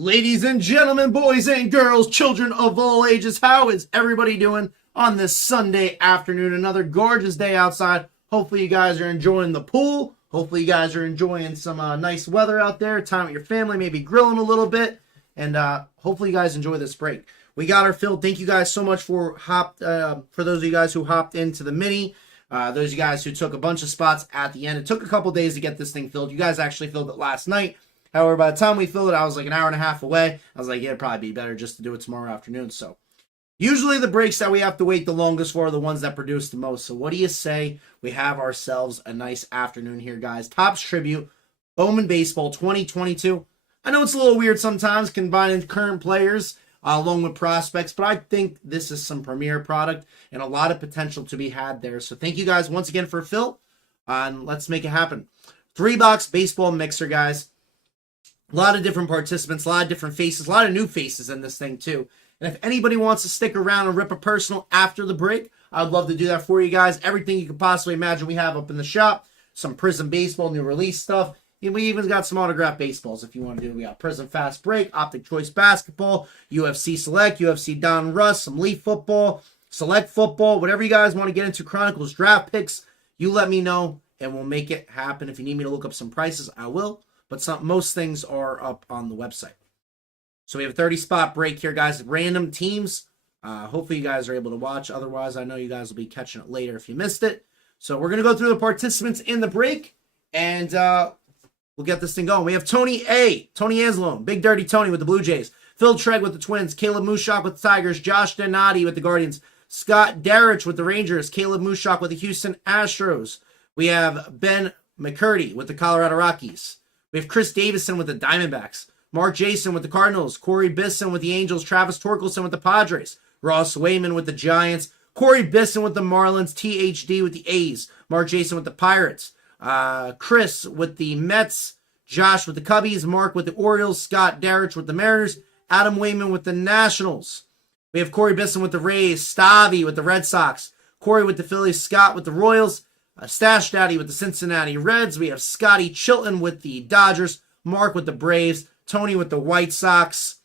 Ladies and gentlemen, boys and girls, children of all ages, how is everybody doing on this Sunday afternoon? Another gorgeous day outside. Hopefully you guys are enjoying the pool. Hopefully you guys are enjoying some nice weather out there. Time with your family, maybe grilling a little bit. And hopefully you guys enjoy this break. We got our fill. Thank you guys so much for those of you guys who hopped into the mini. Those of you guys who took a bunch of spots at the end. It took a couple days to get this thing filled. You guys actually filled it last night. However, by the time we filled it, I was like an hour and a half away. I was like, yeah, it'd probably be better just to do it tomorrow afternoon. So usually the breaks that we have to wait the longest for are the ones that produce the most. So what do you say we have ourselves a nice afternoon here, guys? Topps Tribute, Bowman Baseball 2022. I know it's a little weird sometimes combining current players along with prospects, but I think this is some premier product and a lot of potential to be had there. So thank you guys once again for Phil, and let's make it happen. 3-box baseball mixer, guys. A lot of different participants, a lot of different faces, a lot of new faces in this thing too. And if anybody wants to stick around and rip a personal after the break, I'd love to do that for you guys. Everything you could possibly imagine we have up in the shop. Some Prism Baseball, new release stuff. And we even got some autographed baseballs if you want to do. We got Prism Fast Break, Optic Choice Basketball, UFC Select, UFC Don Russ, some Leaf Football, Select Football, whatever you guys want to get into. Chronicles Draft Picks, you let me know and we'll make it happen. If you need me to look up some prices, I will. But most things are up on the website. So we have a 30-spot break here, guys. Random teams. Hopefully you guys are able to watch. Otherwise, I know you guys will be catching it later if you missed it. So we're going to go through the participants in the break, and we'll get this thing going. We have Tony A. Tony Anzalone, Big Dirty Tony with the Blue Jays. Phil Treg with the Twins. Caleb Mushock with the Tigers. Josh Donati with the Guardians. Scott Darrich with the Rangers. Caleb Mushock with the Houston Astros. We have Ben McCurdy with the Colorado Rockies. We have Chris Davison with the Diamondbacks, Mark Jason with the Cardinals, Corey Bisson with the Angels, Travis Torkelson with the Padres, Ross Wayman with the Giants, Corey Bisson with the Marlins, THD with the A's, Mark Jason with the Pirates, Chris with the Mets, Josh with the Cubbies, Mark with the Orioles, Scott Darrich with the Mariners, Adam Wayman with the Nationals. We have Corey Bisson with the Rays, Stavi with the Red Sox, Corey with the Phillies, Scott with the Royals, Stash Daddy with the Cincinnati Reds. We have Scotty Chilton with the Dodgers. Mark with the Braves. Tony with the White Sox.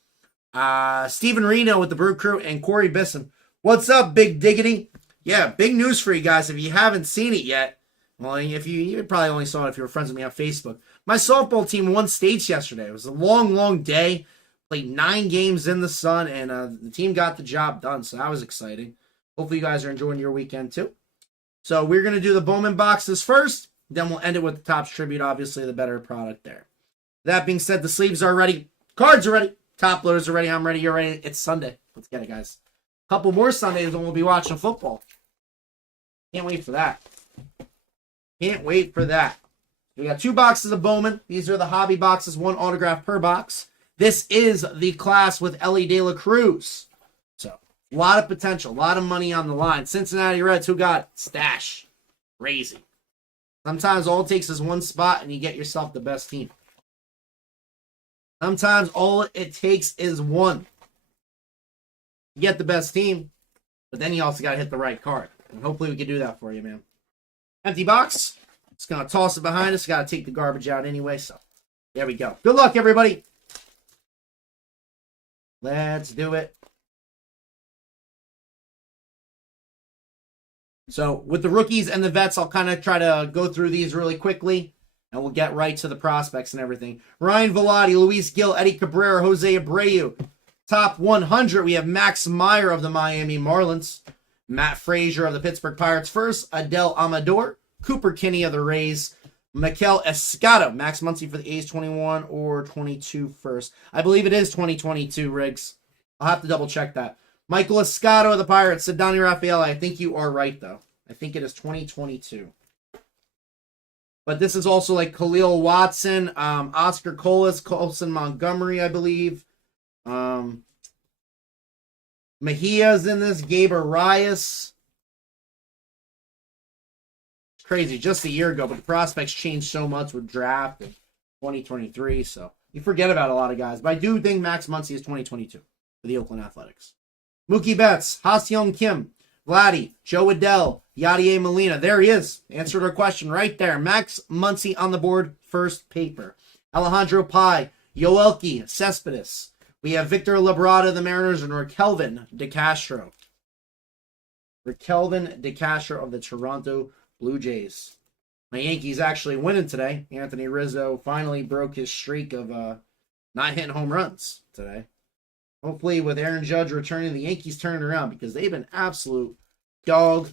Steven Reno with the Brew Crew. And Corey Bisson. What's up, Big Diggity? Yeah, big news for you guys. If you haven't seen it yet, well, if you probably only saw it if you were friends with me on Facebook. My softball team won states yesterday. It was a long, long day. Played 9 games in the sun, and the team got the job done, so that was exciting. Hopefully you guys are enjoying your weekend, too. So we're going to do the Bowman boxes first. Then we'll end it with the Topps Tribute, obviously the better product there. That being said, the sleeves are ready. Cards are ready. Top loaders are ready. I'm ready. You're ready. It's Sunday. Let's get it, guys. A couple more Sundays and we'll be watching football. Can't wait for that. Can't wait for that. We got 2 boxes of Bowman. These are the hobby boxes, 1 autograph per box. This is the class with Elly De La Cruz. So, a lot of potential, a lot of money on the line. Cincinnati Reds, who got it? Stash. Crazy. Sometimes all it takes is 1 spot and you get yourself the best team. Sometimes all it takes is 1. You get the best team, but then you also got to hit the right card. And hopefully we can do that for you, man. Empty box. Just going to toss it behind us. Got to take the garbage out anyway, so there we go. Good luck, everybody. Let's do it. So with the rookies and the vets, I'll kind of try to go through these really quickly, and we'll get right to the prospects and everything. Ryan Velotti, Luis Gil, Eddie Cabrera, Jose Abreu. Top 100, we have Max Meyer of the Miami Marlins, Matt Frazier of the Pittsburgh Pirates first, Adel Amador, Cooper Kinney of the Rays, Mikel Escado, Max Muncy for the A's 21 or 22 first. I believe it is 2022, Riggs. I'll have to double check that. Michael Escado of the Pirates, Ceddanne Rafaela. I think you are right, though. I think it is 2022. But this is also like Khalil Watson, Oscar Colas, Colson Montgomery, I believe. Mejia's in this, Gabe Arias. It's crazy, just a year ago, but the prospects changed so much with draft in 2023, so you forget about a lot of guys. But I do think Max Muncy is 2022 for the Oakland Athletics. Mookie Betts, Ha-Seong Kim, Vladdy, Joe Adell, Yadier Molina. There he is. Answered our question right there. Max Muncy on the board, first paper. Alejandro Pai, Yoelqui Cespedes, We have Victor Labrada of the Mariners and Raquelvin DeCastro. Raquelvin DeCastro of the Toronto Blue Jays. My Yankees actually winning today. Anthony Rizzo finally broke his streak of not hitting home runs today. Hopefully with Aaron Judge returning, the Yankees turn it around because they've been absolute dog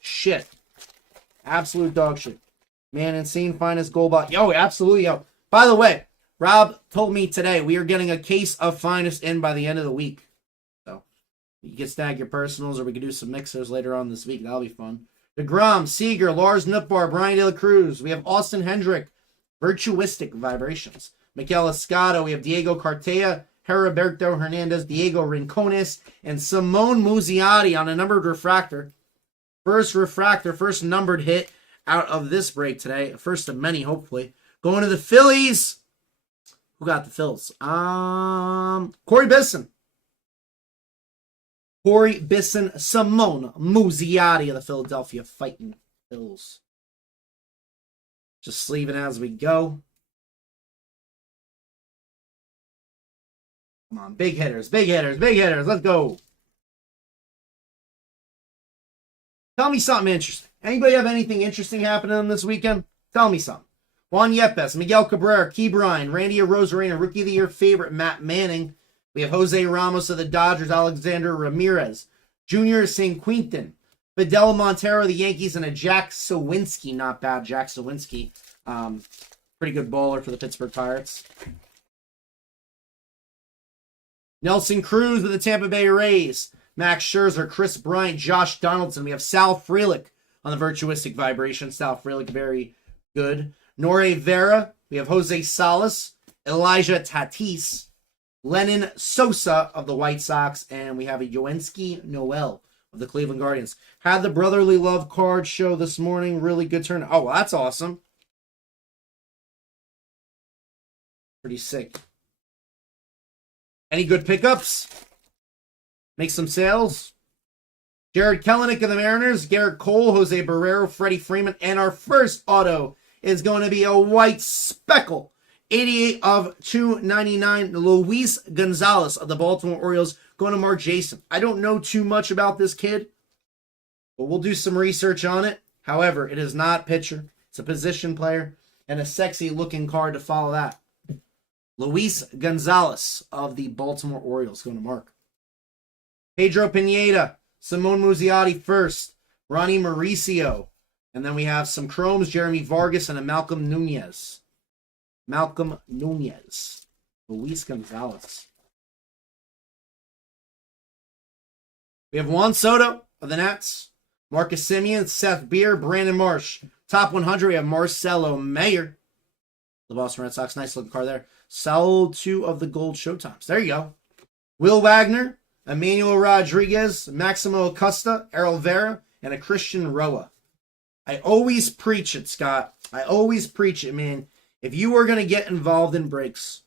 shit. Absolute dog shit. Man, insane finest goal box. Yo, absolutely, yo. By the way, Rob told me today we are getting a case of finest in by the end of the week. So you can snag your personals, or we can do some mixers later on this week. That'll be fun. DeGrom, Seager, Lars Nootbaar, Brian De La Cruz. We have Austin Hendrick, Virtuistic Vibrations. Mikel Escado. We have Diego Cartaya, Heriberto Hernandez, Diego Rincones, and Simone Muzziotti on a numbered refractor. First refractor, first numbered hit out of this break today. First of many, hopefully. Going to the Phillies. Who got the Phils? Corey Bisson. Corey Bisson, Simone Muzziotti of the Philadelphia Fighting Phils. Just sleeving as we go. Come on, big hitters, big hitters, big hitters. Let's go. Tell me something interesting. Anybody have anything interesting happening this weekend? Tell me something. Juan Yepes, Miguel Cabrera, Key Bryan, Randy Arozarena, Rookie of the Year favorite Matt Manning. We have Jose Ramos of the Dodgers, Alexander Ramirez, Junior St. Quintin, Fidel Montero of the Yankees, and a Jack Sawinski. Not bad, Jack Sawinski. Pretty good bowler for the Pittsburgh Pirates. Nelson Cruz with the Tampa Bay Rays, Max Scherzer, Chris Bryant, Josh Donaldson. We have Sal Frelick on the Virtuistic Vibration. Sal Frelick, very good. Norey Vera. We have Jose Salas, Elijah Tatis, Lennon Sosa of the White Sox, and we have a Yoensky Noel of the Cleveland Guardians. Had the Brotherly Love card show this morning. Really good turn. Oh, well, that's awesome. Pretty sick. Any good pickups? Make some sales. Jared Kelenic of the Mariners, Garrett Cole, Jose Barrero, Freddie Freeman, and our first auto is going to be a white speckle. 88 of 299, Luis Gonzalez of the Baltimore Orioles, going to Mark Jason. I don't know too much about this kid, but we'll do some research on it. However, it is not pitcher. It's a position player, and a sexy looking card to follow that. Luis Gonzalez of the Baltimore Orioles, going to Mark. Pedro Pineda, Simone Muzziotti first, Ronnie Mauricio, and then we have some Chromes, Jeremy Vargas, and a Malcolm Nunez. Malcolm Nunez. Luis Gonzalez. We have Juan Soto of the Nats, Marcus Semien, Seth Beer, Brandon Marsh. Top 100, we have Marcelo Mayer, the Boston Red Sox. Nice looking card there. Sold 2 of the gold Showtimes. There you go. Will Wagner, Emmanuel Rodriguez, Maximo Acosta, Errol Vera, and a Christian Roa. I always preach it, Scott. I always preach it, man. If you are going to get involved in breaks,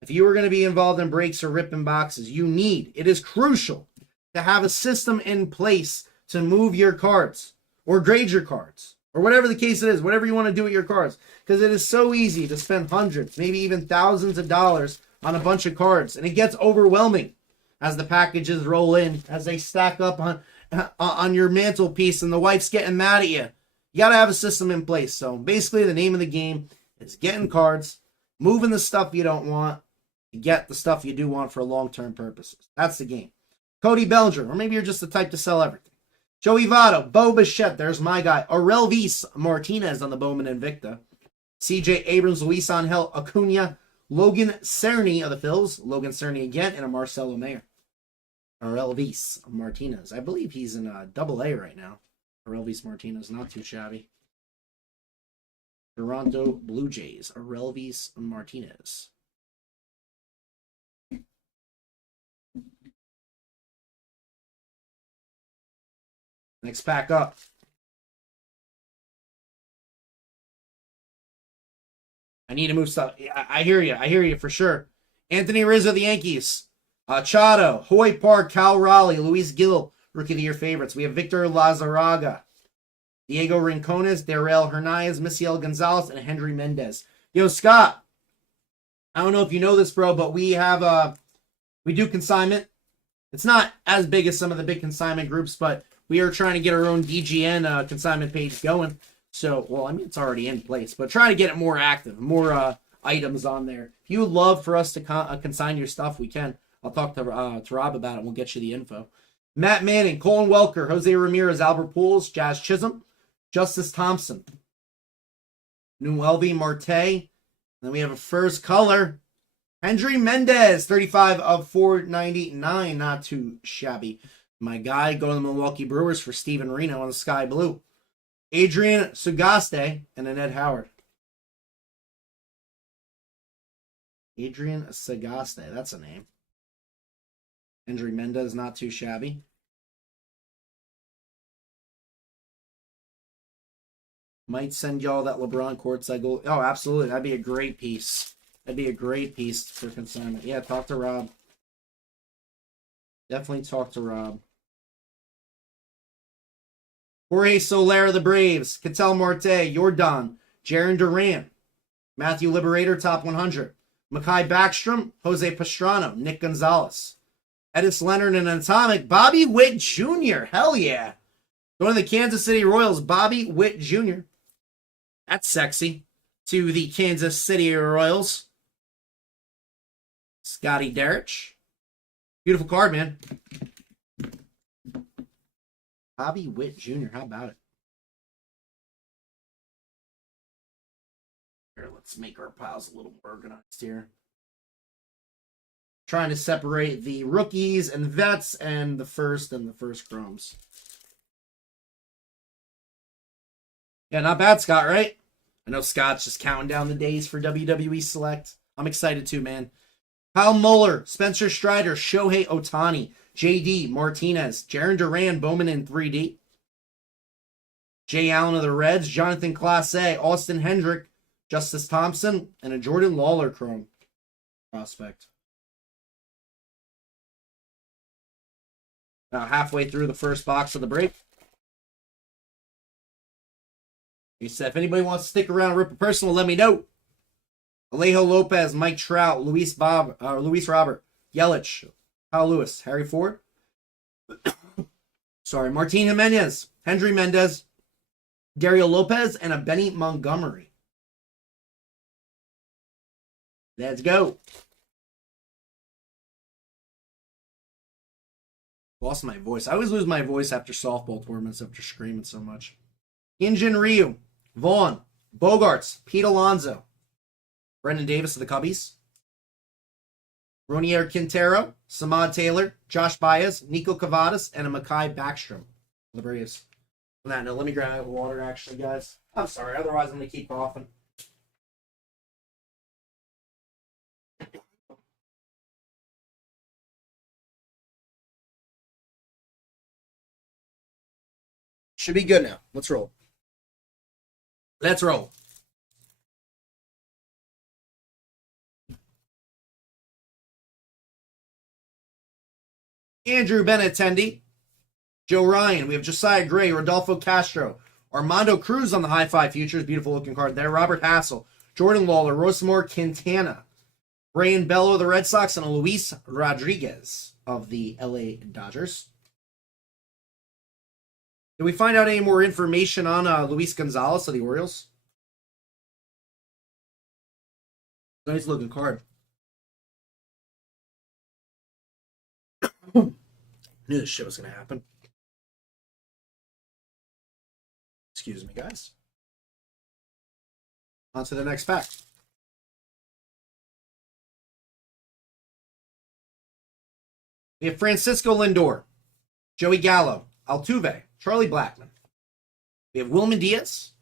if you are going to be involved in breaks or ripping boxes, it is crucial to have a system in place to move your cards or grade your cards or whatever the case it is, whatever you want to do with your cards. Because it is so easy to spend hundreds, maybe even thousands of dollars on a bunch of cards. And it gets overwhelming as the packages roll in, as they stack up on your mantelpiece and the wife's getting mad at you. You got to have a system in place. So basically the name of the game is getting cards, moving the stuff you don't want to get the stuff you do want for long-term purposes. That's the game. Cody Bellinger, or maybe you're just the type to sell everything. Joey Votto, Bo Bichette, there's my guy. Aurelvis Martinez on the Bowman Invicta. CJ Abrams, Luis Angel Acuna, Logan Cerny of the Phils. Logan Cerny again, and a Marcelo Mayer. Aurelvis Martinez. I believe he's in AA right now. Aurelvis Martinez, not too shabby. Toronto Blue Jays, Aurelvis Martinez. Next pack up. I need to move stuff. I hear you. I hear you for sure. Anthony Rizzo of the Yankees. Chado, Hoy Park, Cal Raleigh, Luis Gil, Rookie of the Year favorites. We have Victor Lazaraga, Diego Rincones, Darrell Hernandez, Misiel Gonzalez, and Henry Mendez. Yo, Scott, I don't know if you know this, bro, but we have We do consignment. It's not as big as some of the big consignment groups, but we are trying to get our own DGN consignment page going. So, well, I mean, it's already in place, but trying to get it more active, more items on there. If you would love for us to consign your stuff, we can. I'll talk to Rob about it, and we'll get you the info. Matt Manning, Colin Welker, Jose Ramirez, Albert Pujols, Jazz Chisholm, Justice Thompson, Noelvi Marte. Then we have a first color, Hendry Mendez, 35 of 499, not too shabby. My guy going to the Milwaukee Brewers for Steven Reno on the sky blue. Adrian Sugaste and an Ed Howard. Adrian Sugaste, that's a name. Hendry Mendez, not too shabby. Might send y'all that LeBron courtside goal. Oh, absolutely. That'd be a great piece. That'd be a great piece for consignment. Yeah, talk to Rob. Definitely talk to Rob. Jorge Soler of the Braves. Ketel Marte, Jordan, Jaron Duran, Matthew Liberator, top 100. Mekhi Backstrom, Jose Pastrana, Nick Gonzalez. Edis Leonard and Atomic, Bobby Witt Jr. Hell yeah. Going to the Kansas City Royals, Bobby Witt Jr. That's sexy. To the Kansas City Royals. Scotty Derrich. Beautiful card, man. Bobby Witt Jr. How about it? Here, let's make our piles a little more organized here. Trying to separate the rookies and vets and the first chromes. Yeah, not bad, Scott, right? I know Scott's just counting down the days for WWE Select. I'm excited too, man. Kyle Muller, Spencer Strider, Shohei Ohtani, JD Martinez, Jaron Duran, Bowman in 3D. Jay Allen of the Reds, Jonathan Clase, Austin Hendrick, Justice Thompson, and a Jordan Lawler chrome prospect. About halfway through the first box of the break. He said, if anybody wants to stick around and rip a personal, let me know. Alejo Lopez, Mike Trout, Luis Robert, Yelich, Kyle Lewis, Harry Ford. Sorry, Martin Jimenez, Hendry Mendez, Dario Lopez, and a Benny Montgomery. Let's go. Lost my voice. I always lose my voice after softball tournaments after screaming so much. Injin Ryu, Vaughn, Bogarts, Pete Alonso, Brendan Davis of the Cubbies, Ronier Quintero, Samad Taylor, Josh Baez, Nico Cavadas, and a Mekhi Backstrom. The Braves. On that note, let me grab water actually, guys. I'm sorry, otherwise I'm going to keep coughing. Should be good now. Let's roll. Let's roll. Andrew Benintendi, Joe Ryan. We have Josiah Gray, Rodolfo Castro, Armando Cruz on the high five futures. Beautiful looking card there. Robert Hassel, Jordan Lawler, Rosamore Quintana, Brian Bello of the Red Sox, and Luis Rodriguez of the LA Dodgers. Did we find out any more information on Luis Gonzalez of the Orioles? Nice looking card. Knew this shit was going to happen. Excuse me, guys. On to the next pack. We have Francisco Lindor, Joey Gallo, Altuve, Charlie Blackmon. We have Wilman Diaz,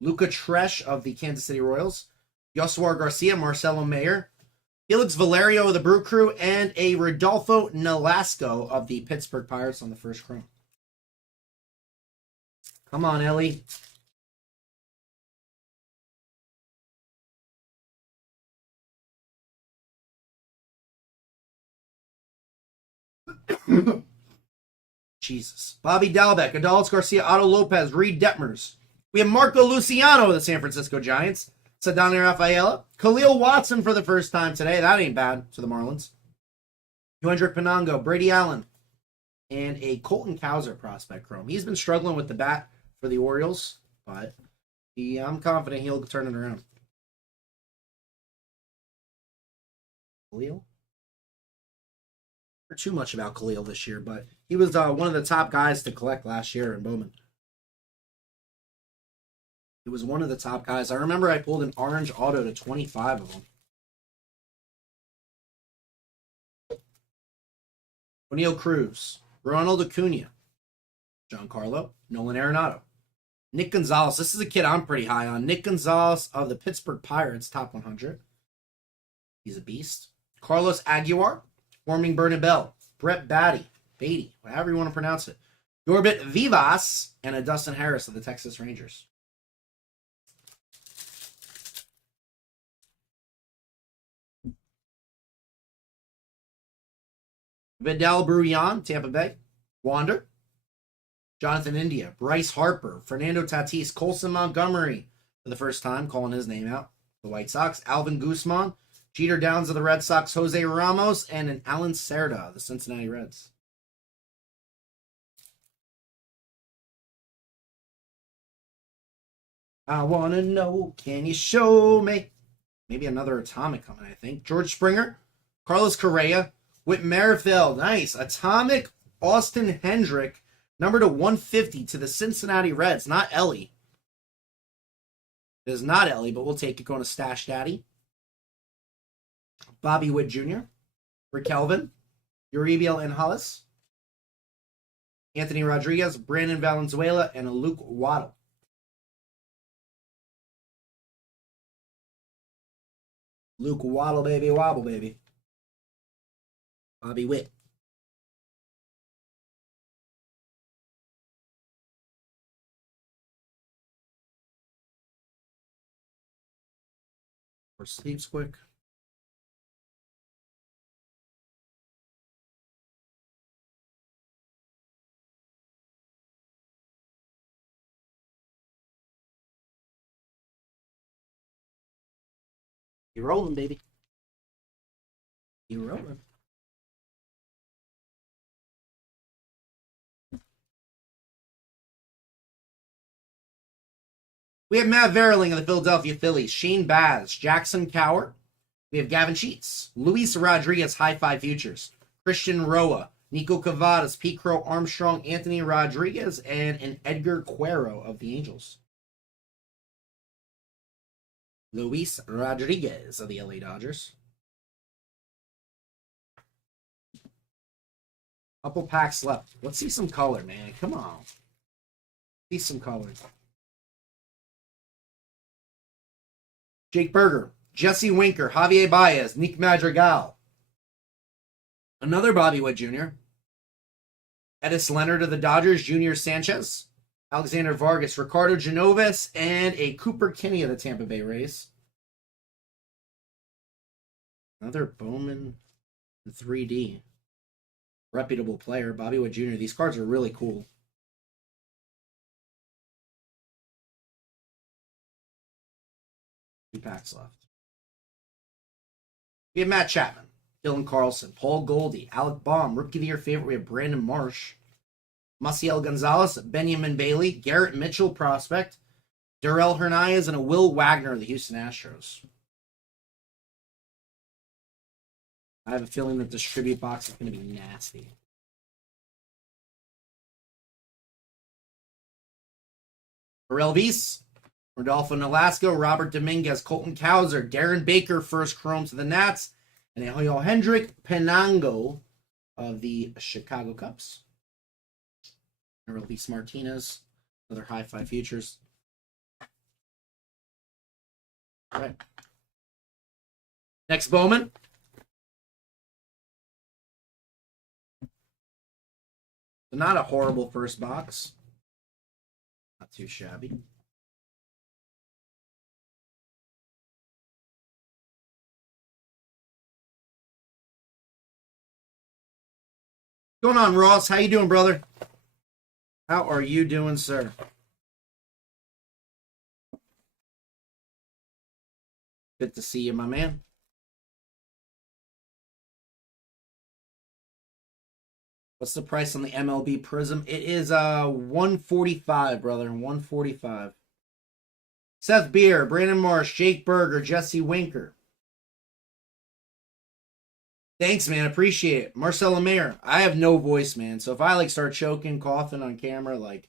Luca Tresh of the Kansas City Royals, Yoswar Garcia, Marcelo Mayer, Felix Valerio of the Brew Crew, and a Rodolfo Nolasco of the Pittsburgh Pirates on the first chrome. Come on, Ellie. Jesus. Bobby Dalbec, Adolis Garcia, Otto Lopez, Reed Detmers. We have Marco Luciano of the San Francisco Giants. Ceddanne Rafaela. Khalil Watson for the first time today. That ain't bad for the Marlins. Hendrick Penango, Brady Allen, and a Colton Cowser prospect chrome. He's been struggling with the bat for the Orioles, but I'm confident he'll turn it around. Khalil? Not too much about Khalil this year, but he was one of the top guys to collect last year in Bowman. He was one of the top guys. I remember I pulled an orange auto to 25 of them. O'Neill Cruz, Ronald Acuna, Giancarlo, Nolan Arenado, Nick Gonzalez. This is a kid I'm pretty high on. Nick Gonzalez of the Pittsburgh Pirates, top 100. He's a beast. Carlos Aguilar, Warming Bernabel, Brett Beatty, however you want to pronounce it. Norbert Vivas, and a Dustin Harris of the Texas Rangers. Vidal Bruján, Tampa Bay. Wander. Jonathan India. Bryce Harper. Fernando Tatis. Colson Montgomery for the first time, calling his name out. The White Sox. Alvin Guzman. Jeter Downs of the Red Sox. Jose Ramos. And an Alan Cerda of the Cincinnati Reds. I want to know, can you show me? Maybe another Atomic coming, I think. George Springer. Carlos Correa. Whit Merrifield, nice. Atomic Austin Hendrick, number to 150 to the Cincinnati Reds. Not Ellie. It is not Ellie, but we'll take it going to Stash Daddy. Bobby Witt Jr., Rick Kelvin, Uriel Enjales, Anthony Rodriguez, Brandon Valenzuela, and a Luke Waddle. Luke Waddle, baby, wobble, baby. Bobby Witt. Or sleeps quick. You rolling, baby. You rolling. We have Matt Vierling of the Philadelphia Phillies, Shane Baz, Jackson Cower. We have Gavin Sheets, Luis Rodriguez, High Five Futures, Christian Roa, Nico Cavadas, Pete Crow Armstrong, Anthony Rodriguez, and an Edgar Cuero of the Angels. Luis Rodriguez of the LA Dodgers. Couple packs left. Let's see some color, man. Come on. See some color. Jake Berger, Jesse Winker, Javier Baez, Nick Madrigal. Another Bobby Witt Jr. Edis Leonard of the Dodgers, Junior Sanchez, Alexander Vargas, Ricardo Genoves, and a Cooper Kinney of the Tampa Bay Rays. Another Bowman in 3D. Reputable player, Bobby Witt Jr. These cards are really cool. Two packs left. We have Matt Chapman, Dylan Carlson, Paul Goldie, Alec Baum, Rookie of the Year favorite. We have Brandon Marsh, Maciel Gonzalez, Benjamin Bailey, Garrett Mitchell prospect, Darrell Hernandez, and a Will Wagner of the Houston Astros. I have a feeling that this tribute box is going to be nasty. Pharrell Vies, Rodolfo Nolasco, Robert Dominguez, Colton Cowser, Darren Baker, first chrome to the Nats, and Hendrick Penango of the Chicago Cubs. Luis Martinez, another High Five Futures. All right. Next Bowman. Not a horrible first box. Not too shabby. What's going on, Ross? How you doing, brother? How are you doing, sir? Good to see you, my man. What's the price on the MLB Prism? It is 145, brother. 145. Seth Beer, Brandon Marsh, Jake Berger, Jesse Winker. Thanks, man. Appreciate it. Marcelo Mayer. I have no voice, man. So if I like start choking, coughing on camera, like,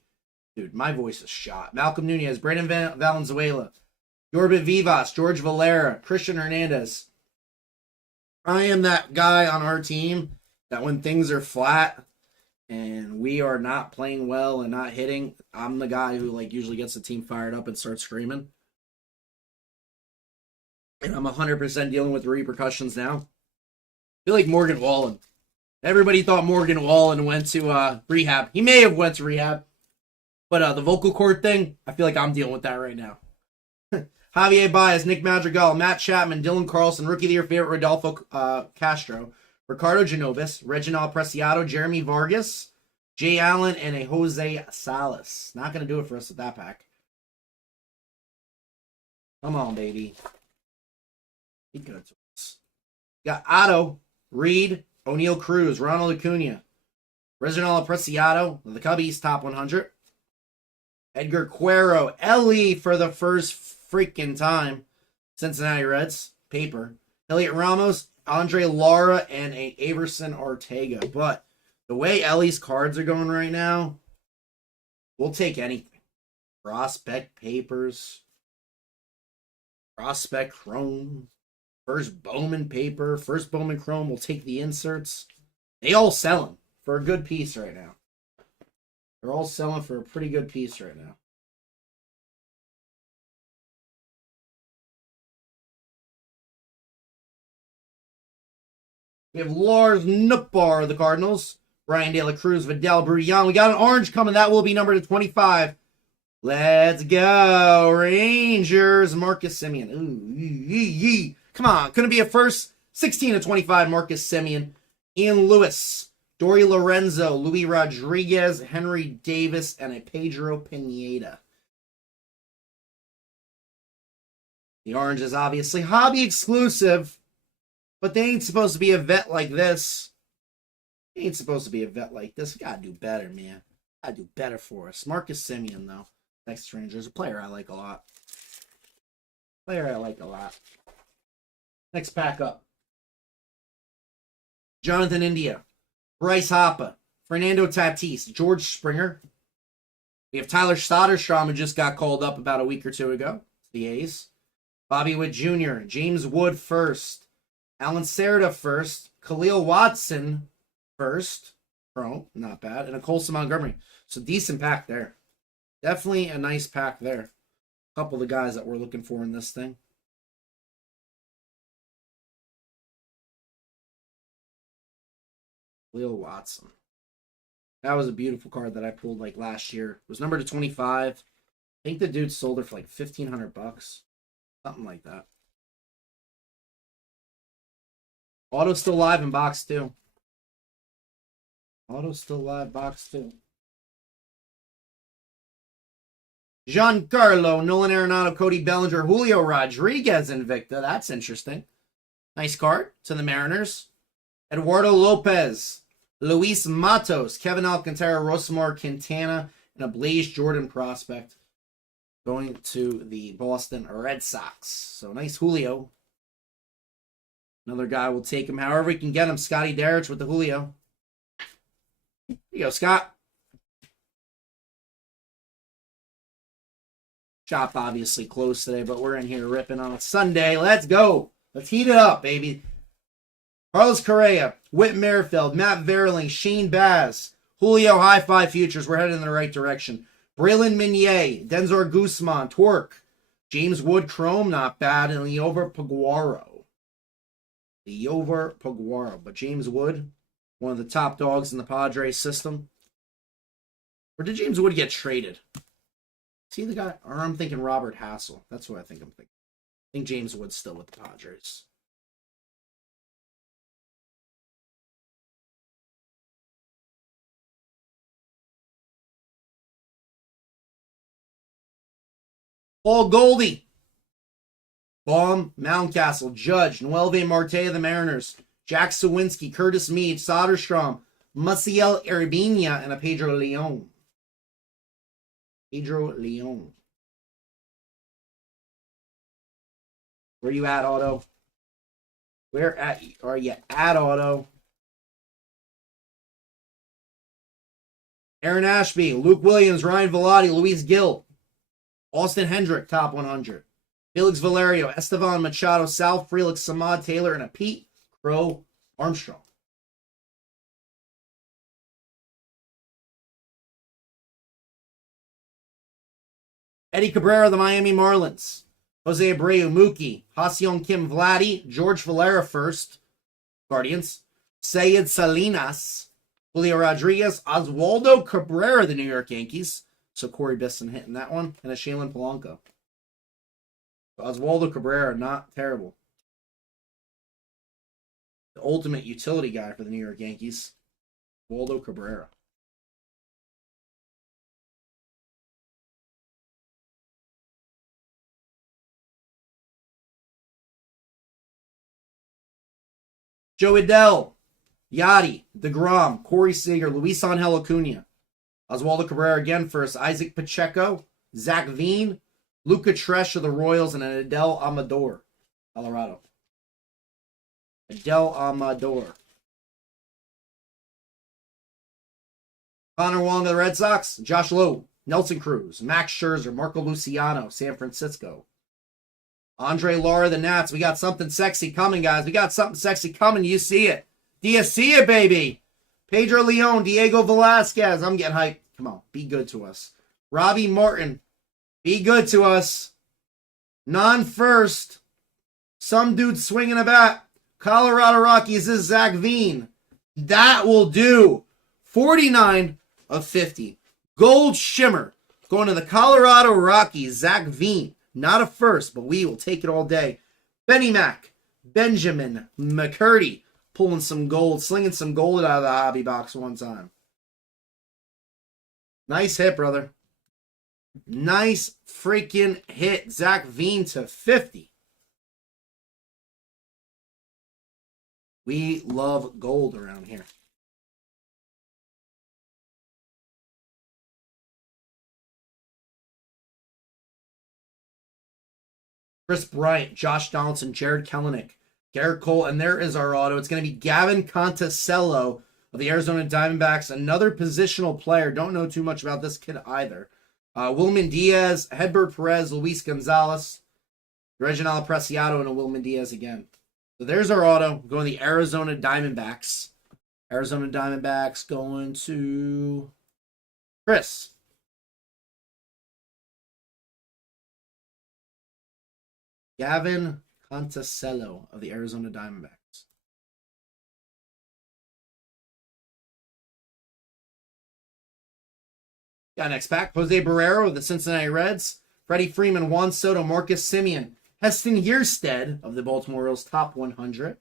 dude, my voice is shot. Malcolm Nunez, Brandon Valenzuela, Jorbit Vivas, George Valera, Christian Hernandez. I am that guy on our team that when things are flat and we are not playing well and not hitting, I'm the guy who like usually gets the team fired up and starts screaming. And I'm 100% dealing with the repercussions now. I feel like Morgan Wallen. Everybody thought Morgan Wallen went to rehab. He may have went to rehab. But the vocal cord thing, I feel like I'm dealing with that right now. Javier Baez, Nick Madrigal, Matt Chapman, Dylan Carlson, Rookie of the Year favorite Rodolfo Castro, Ricardo Genovis, Reginald Preciado, Jeremy Vargas, Jay Allen, and a Jose Salas. Not going to do it for us with that pack. Come on, baby. Be good to us. Got Otto, Reed, O'Neal Cruz, Ronald Acuna, Reginald Preciado, the Cubbies, top 100. Edgar Cuero, Ellie for the first freaking time. Cincinnati Reds, paper. Elliot Ramos, Andre Lara, and a Averson Ortega. But the way Ellie's cards are going right now, we'll take anything. Prospect papers, prospect chrome, first Bowman paper, first Bowman chrome. We'll take the inserts. They all selling for a good piece right now. They're all selling for a pretty good piece right now. We have Lars Nootbaar of the Cardinals. Brian De La Cruz, Vidal Bruján. We got an orange coming. That will be number 25. Let's go. Rangers. Marcus Semien. Ooh, come on. Couldn't be a first. 16/25. Marcus Semien. Ian Lewis. Dory Lorenzo, Luis Rodriguez, Henry Davis, and a Pedro Pineda. The orange is obviously hobby exclusive, but they ain't supposed to be a vet like this. They ain't supposed to be a vet like this. We gotta do better, man. Gotta do better for us. Marcus Semien, though. Next Rangers, a player I like a lot. Next pack up. Jonathan India. Bryce Harper, Fernando Tatis, George Springer. We have Tyler Soderstrom, who just got called up about a week or two ago. The A's. Bobby Witt Jr., James Wood first. Alan Cerda first. Khalil Watson first. Pro, not bad. And a Colson Montgomery. So decent pack there. Definitely a nice pack there. A couple of the guys that we're looking for in this thing. Khalil Watson. That was a beautiful card that I pulled like last year. It was numbered to 25. I think the dude sold it for like $1,500. Something like that. Auto's still live in box 2. Auto's still live box 2. Giancarlo, Nolan Arenado, Cody Bellinger, Julio Rodriguez Invicta. That's interesting. Nice card to the Mariners. Eduardo Lopez, Luis Matos, Kevin Alcantara, Rosamar Quintana, and a Blaze Jordan prospect going to the Boston Red Sox. So nice Julio. Another guy will take him however we can get him. Scotty Darich with the Julio. Here you go, Scott. Shop obviously closed today, but we're in here ripping on a Sunday. Let's go. Let's heat it up, baby. Carlos Correa, Whit Merrifield, Matt Verling, Shane Baz, Julio High Five Futures. We're headed in the right direction. Braylon Minier, Denzor Guzman, Twerk, James Wood Chrome, not bad, and Liover Paguaro. But James Wood, one of the top dogs in the Padres system. Or did James Wood get traded? Is he the guy? Or I'm thinking Robert Hassel. That's what I think I'm thinking. I think James Wood's still with the Padres. Paul Goldie. Baum, Mountcastle, Judge, Noelvi Marte of the Mariners, Jack Sawinski, Curtis Mead, Soderstrom, Maciel Urbina, and a Pedro Leon. Pedro Leon. Where you at, Auto? Where are you at, Auto? Aaron Ashby, Luke Williams, Ryan Velotti, Luis Gil, Austin Hendrick, top 100. Felix Valerio, Estevan Machado, Sal Frelick, Samad Taylor, and a Pete Crow Armstrong. Eddie Cabrera, the Miami Marlins. Jose Abreu, Mookie, Ha-Seong Kim, Vladdy, George Valera first, Guardians. Sayed Salinas, Julio Rodriguez, Oswaldo Cabrera, the New York Yankees. So Corey Bisson hitting that one, and a Shailen Polanco. Oswaldo Cabrera, not terrible. The ultimate utility guy for the New York Yankees, Waldo Cabrera. Joe Adell, Yachty, DeGrom, Corey Seager, Luis Angel Acuna, Oswaldo Cabrera again first, Isaac Pacheco, Zach Veen, Luca Tresh of the Royals, and an Adel Amador, Colorado. Adel Amador. Connor Wong of the Red Sox, Josh Lowe, Nelson Cruz, Max Scherzer, Marco Luciano, San Francisco. Andre Lara, the Nats. We got something sexy coming, guys. We got something sexy coming. You see it. Do you see it, baby? Pedro Leon, Diego Velasquez. I'm getting hyped. Come on, be good to us. Robbie Martin, be good to us. Non-first. Some dude swinging a bat. Colorado Rockies is Zach Veen. That will do. 49 of 50. Gold Shimmer. Going to the Colorado Rockies, Zach Veen. Not a first, but we will take it all day. Benny Mac, Benjamin McCurdy, pulling some gold, slinging some gold out of the hobby box one time. Nice hit, brother. Nice freaking hit. Zach Veen to 50. We love gold around here. Chris Bryant, Josh Donaldson, Jared Kelenic, Garrett Cole, and there is our auto. It's going to be Gavin Conticello of the Arizona Diamondbacks, another positional player. Don't know too much about this kid either. Wilman Diaz, Hedbert Perez, Luis Gonzalez, Reginald Preciado, and a Wilman Diaz again. So there's our auto going to the Arizona Diamondbacks. Arizona Diamondbacks going to Chris. Gavin Conticello of the Arizona Diamondbacks. Got next pack. Jose Barrero of the Cincinnati Reds. Freddie Freeman, Juan Soto, Marcus Semien. Heston Kjerstad of the Baltimore Orioles, top 100.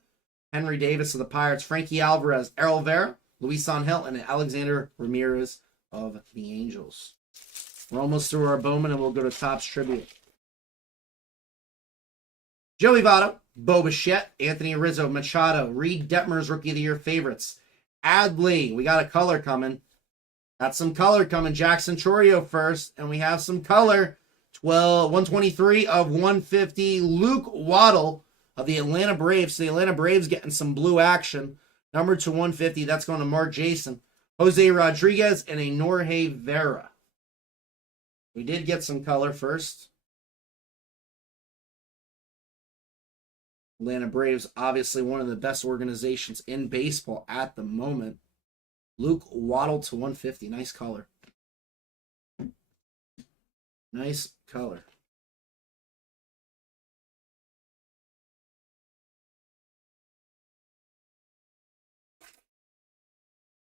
Henry Davis of the Pirates. Frankie Alvarez, Errol Vera, Luis Angel, and Alexander Ramirez of the Angels. We're almost through our Bowman, and we'll go to Topps Tribute. Joey Votto, Bo Bichette, Anthony Rizzo, Machado, Reed Detmer's Rookie of the Year favorites. Adley, we got a color coming. Got some color coming. Jackson Chourio first, and we have some color. 123 of 150. Luke Waddle of the Atlanta Braves. So the Atlanta Braves getting some blue action. Number to 150. That's going to Mark Jason. Jose Rodriguez and a Norge Vera. We did get some color first. Atlanta Braves, obviously one of the best organizations in baseball at the moment. Luke Waddle to 150. Nice color. Nice color.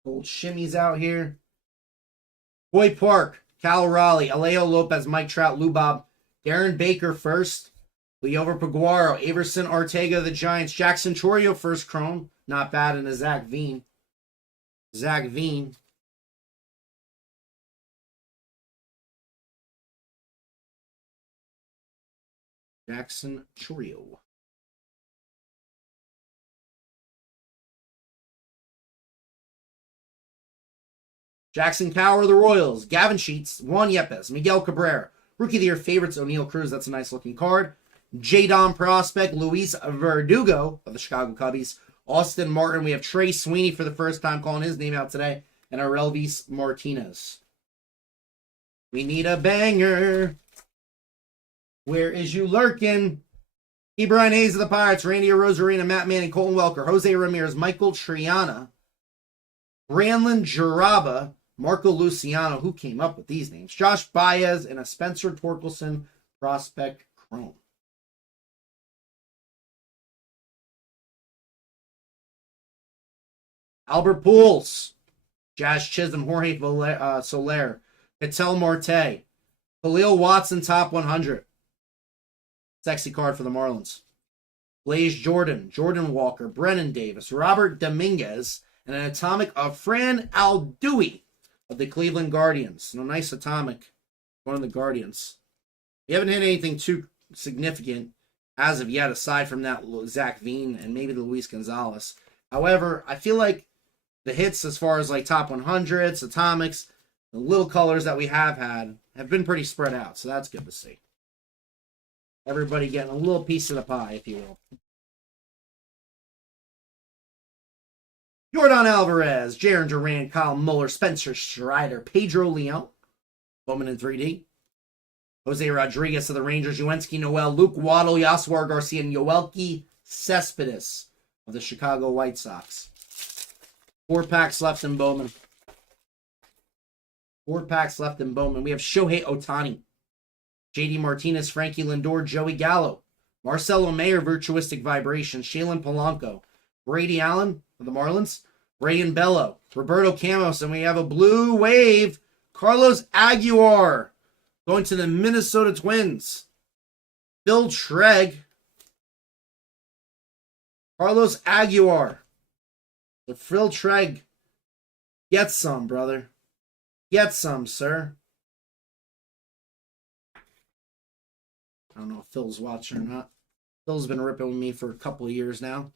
Old shimmies out here. Boy Park, Cal Raleigh, Alejo Lopez, Mike Trout, Lou Bob, Darren Baker first. Leover Paguaro, Averson Ortega of the Giants, Jackson Chourio first chrome. Not bad in a Zach Veen. Zach Veen. Jackson Chourio. Jackson Cower of the Royals. Gavin Sheets. Juan Yepes. Miguel Cabrera. Rookie of the Year favorites, O'Neal Cruz. That's a nice looking card. J-Dom prospect, Luis Verdugo of the Chicago Cubbies. Austin Martin. We have Trey Sweeney for the first time calling his name out today. And Aurelvis Martinez. We need a banger. Where is you lurking? Brian Hayes of the Pirates. Randy Arozarena, Matt Manning, Colton Welker, Jose Ramirez, Michael Triana, Brandon Jaraba, Marco Luciano. Who came up with these names? Josh Baez, and a Spencer Torkelson prospect chrome. Albert Pujols, Jazz Chisholm, Jorge Soler, Ketel Marte, Khalil Watson, top 100. Sexy card for the Marlins. Blaze Jordan, Jordan Walker, Brennan Davis, Robert Dominguez, and an atomic of Fran Alduy of the Cleveland Guardians. No, nice atomic. One of the Guardians. We haven't hit anything too significant as of yet, aside from that Zach Veen and maybe the Luis Gonzalez. However, I feel like the hits as far as like top 100s, atomics, the little colors that we have had have been pretty spread out. So that's good to see. Everybody getting a little piece of the pie, if you will. Jordan Alvarez, Jaron Duran, Kyle Muller, Spencer Strider, Pedro Leon, Bowman in 3D. Jose Rodriguez of the Rangers, Yuenski Noel, Luke Waddle, Yasuar Garcia, and Yoelqui Cespedes of the Chicago White Sox. 4 packs left in Bowman. 4 packs left in Bowman. We have Shohei Ohtani, JD Martinez, Frankie Lindor, Joey Gallo, Marcelo Mayer, Virtuistic Vibration, Shailen Polanco, Brady Allen of the Marlins, Braden Bello, Roberto Camos, and we have a blue wave, Carlos Aguilar, going to the Minnesota Twins. Phil Treg, Carlos Aguilar. The Phil Treg, get some, brother. Get some, sir. I don't know if Phil's watching or not. Phil's been ripping with me for a couple of years now.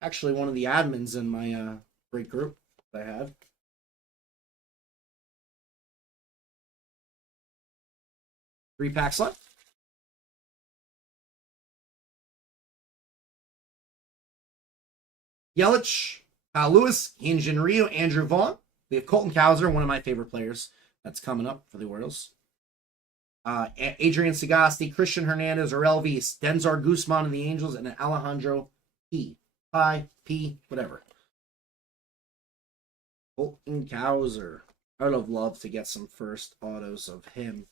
Actually, one of the admins in my great group that I had. Three packs left. Yelich, Kyle Lewis, Ian Rio, Andrew Vaughn. We have Colton Cowser, one of my favorite players that's coming up for the Orioles. Adrian Sagasti, Christian Hernandez, Orelvis, Denzar Guzman of the Angels, and Alejandro P. Whatever. Colton Cowser. I would have loved to get some first autos of him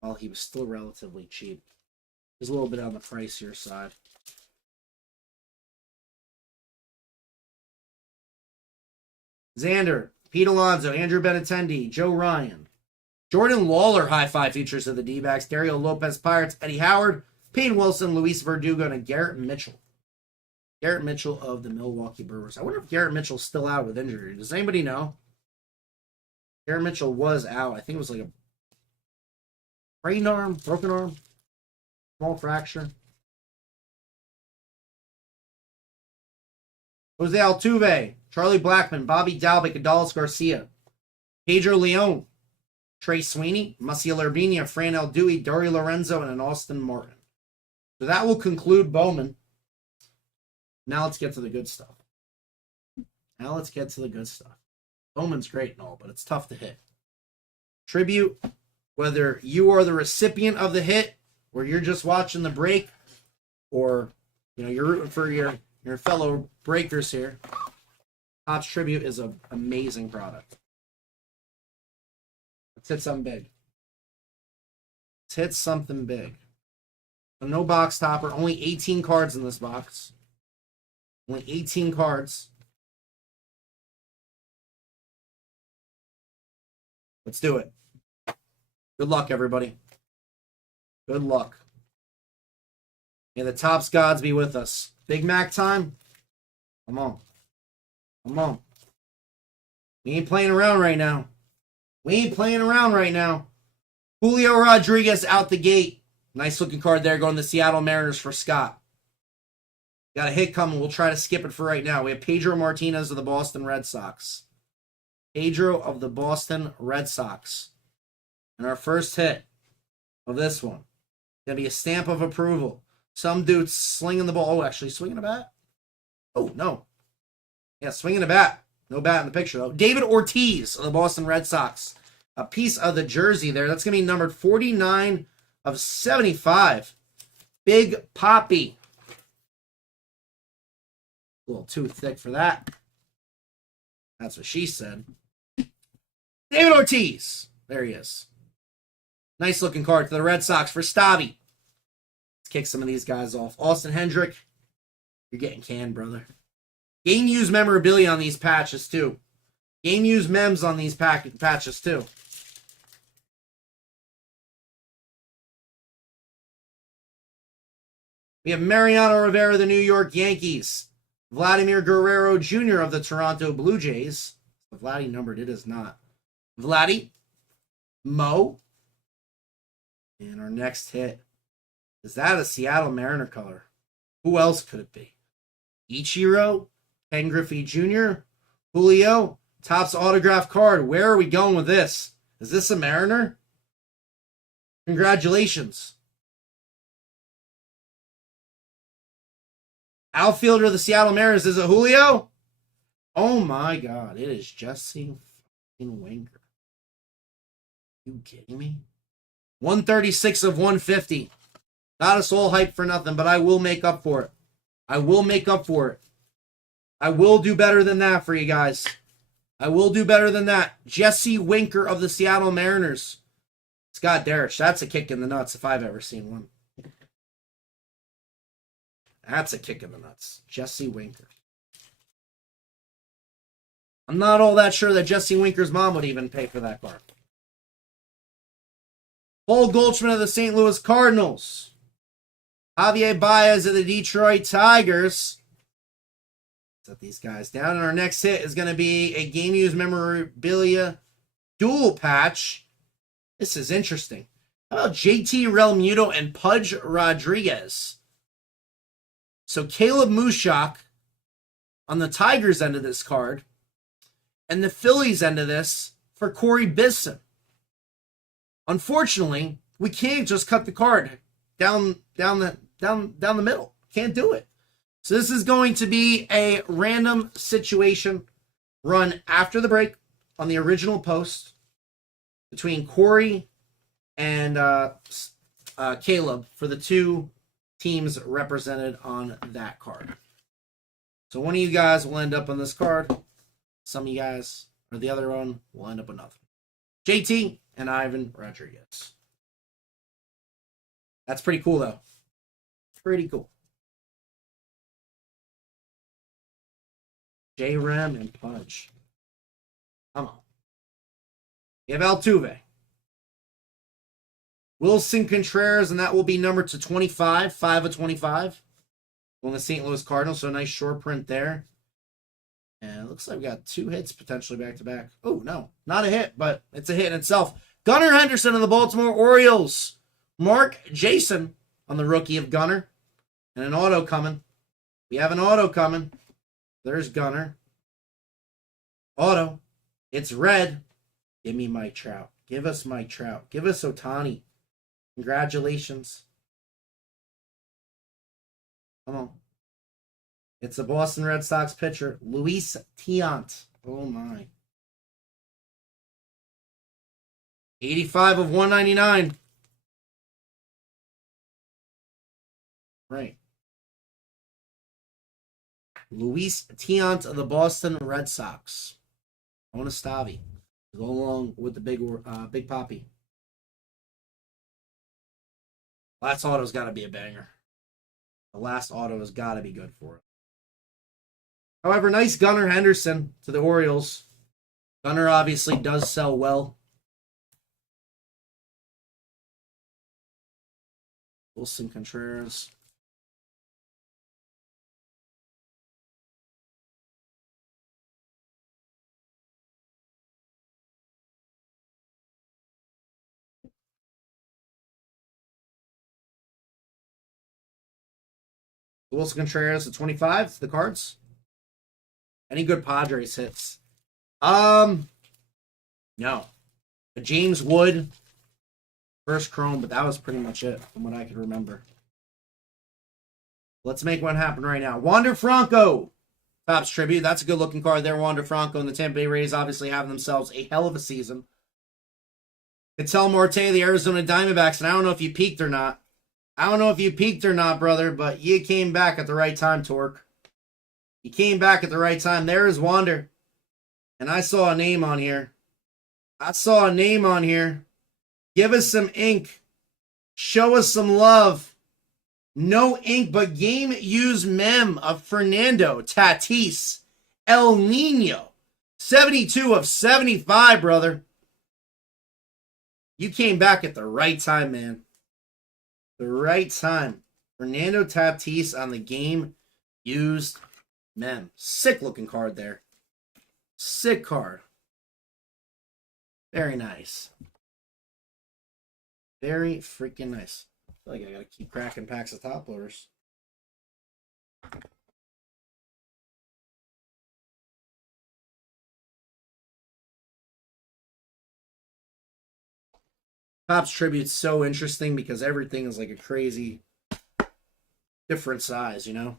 while he was still relatively cheap. He's a little bit on the pricier side. Xander, Pete Alonso, Andrew Benintendi, Joe Ryan, Jordan Lawler, high five features of the D-backs, Dario Lopez Pirates, Eddie Howard, Payne Wilson, Luis Verdugo, and Garrett Mitchell. Garrett Mitchell of the Milwaukee Brewers. I wonder if Garrett Mitchell's still out with injury. Does anybody know? Garrett Mitchell was out. I think it was like a sprained arm, broken arm, small fracture. Jose Altuve, Charlie Blackmon, Bobby Dalbec, Adolis Garcia, Pedro Leon, Trey Sweeney, Maciel Urbina, Fran Alduy, Dario Lorenzo, and an Austin Martin. So that will conclude Bowman. Now let's get to the good stuff. Bowman's great and all, but it's tough to hit. Tribute, whether you are the recipient of the hit, or you're just watching the break, or you're rooting for your fellow breakers here. Topps Tribute is an amazing product. Let's hit something big. So no box topper. Only 18 cards in this box. Only 18 cards. Let's do it. Good luck, everybody. Good luck. May the Topps gods be with us. Big Mac time? Come on. We ain't playing around right now. Julio Rodriguez out the gate. Nice looking card there going to the Seattle Mariners for Scott. Got a hit coming. We'll try to skip it for right now. We have Pedro Martinez of the Boston Red Sox. Pedro of the Boston Red Sox. And our first hit of this one. Going to be a stamp of approval. Some dude slinging the ball. Oh, actually swinging a bat? Oh, no. Yeah, swinging a bat. No bat in the picture, though. David Ortiz of the Boston Red Sox. A piece of the jersey there. That's going to be numbered 49 of 75. Big Poppy. A little too thick for that. That's what she said. David Ortiz. There he is. Nice looking card to the Red Sox for Stavi. Let's kick some of these guys off. Austin Hendrick. You're getting canned, brother. Game use memorabilia on these patches, too. Game use mems on these patches, too. We have Mariano Rivera of the New York Yankees. Vladimir Guerrero Jr. of the Toronto Blue Jays. The Vladdy numbered, it is not. Vladdy. Mo. And our next hit. Is that a Seattle Mariner color? Who else could it be? Ichiro. Ken Griffey Jr. Julio. Topps autograph card. Where are we going with this? Is this a Mariner? Congratulations. Outfielder of the Seattle Mariners. Is it Julio? Oh my God. It is Jesse fucking Winker. You kidding me? 136 of 150. Not us all hyped for nothing, but I will make up for it. I will make up for it. I will do better than that for you guys. I will do better than that. Jesse Winker of the Seattle Mariners. Scott Darish. That's a kick in the nuts if I've ever seen one. That's a kick in the nuts. Jesse Winker. I'm not all that sure that Jesse Winker's mom would even pay for that card. Paul Goldschmidt of the St. Louis Cardinals. Javier Baez of the Detroit Tigers. Set these guys down. And our next hit is going to be a game used memorabilia dual patch. This is interesting. How about JT Realmuto and Pudge Rodriguez? So Caleb Mushak on the Tigers end of this card. And the Phillies end of this for Corey Bisson. Unfortunately, we can't just cut the card down the middle. Can't do it. So this is going to be a random situation run after the break on the original post between Corey and Caleb for the two teams represented on that card. So one of you guys will end up on this card. Some of you guys, or the other one, will end up with nothing. JT and Ivan Rodriguez. That's pretty cool, though. Pretty cool. J-Rem and Pudge. Come on. You have Altuve. Wilson Contreras, and that will be numbered to 25. 5 of 25. On the St. Louis Cardinals, so a nice short print there. And it looks like we got 2 hits potentially back-to-back. Oh, no. Not a hit, but it's a hit in itself. Gunnar Henderson of the Baltimore Orioles. Mark Jason on the rookie of Gunnar. And an auto coming. We have an auto coming. There's Gunnar. Auto. It's red. Give me Mike Trout. Give us Mike Trout. Give us Ohtani. Congratulations. Come on. It's a Boston Red Sox pitcher, Luis Tiant. Oh, my. 85 of 199. Right. Luis Tiant of the Boston Red Sox. On a Stavi. Go along with the Big Poppy. Last auto's got to be a banger. The last auto has got to be good for it. However, nice Gunnar Henderson to the Orioles. Gunnar obviously does sell well. Wilson Contreras. Wilson Contreras at 25, the cards. Any good Padres hits? No. A James Wood, first chrome, but that was pretty much it from what I could remember. Let's make one happen right now. Wander Franco, Topps Tribute. That's a good looking card there. Wander Franco and the Tampa Bay Rays obviously having themselves a hell of a season. Ketel Marte, the Arizona Diamondbacks, and I don't know if you peaked or not. Brother, but you came back at the right time, Torque. You came back at the right time. There is Wander. And I saw a name on here. Give us some ink. Show us some love. No ink, but game used mem of Fernando Tatis El Nino. 72 of 75, brother. You came back at the right time, man. The right time. Fernando Tatis on the game used mem. Sick looking card there. Sick card. Very nice. Very freaking nice. I feel like I gotta keep cracking packs of top loaders. Topps Tribute's so interesting because everything is like a crazy different size, you know?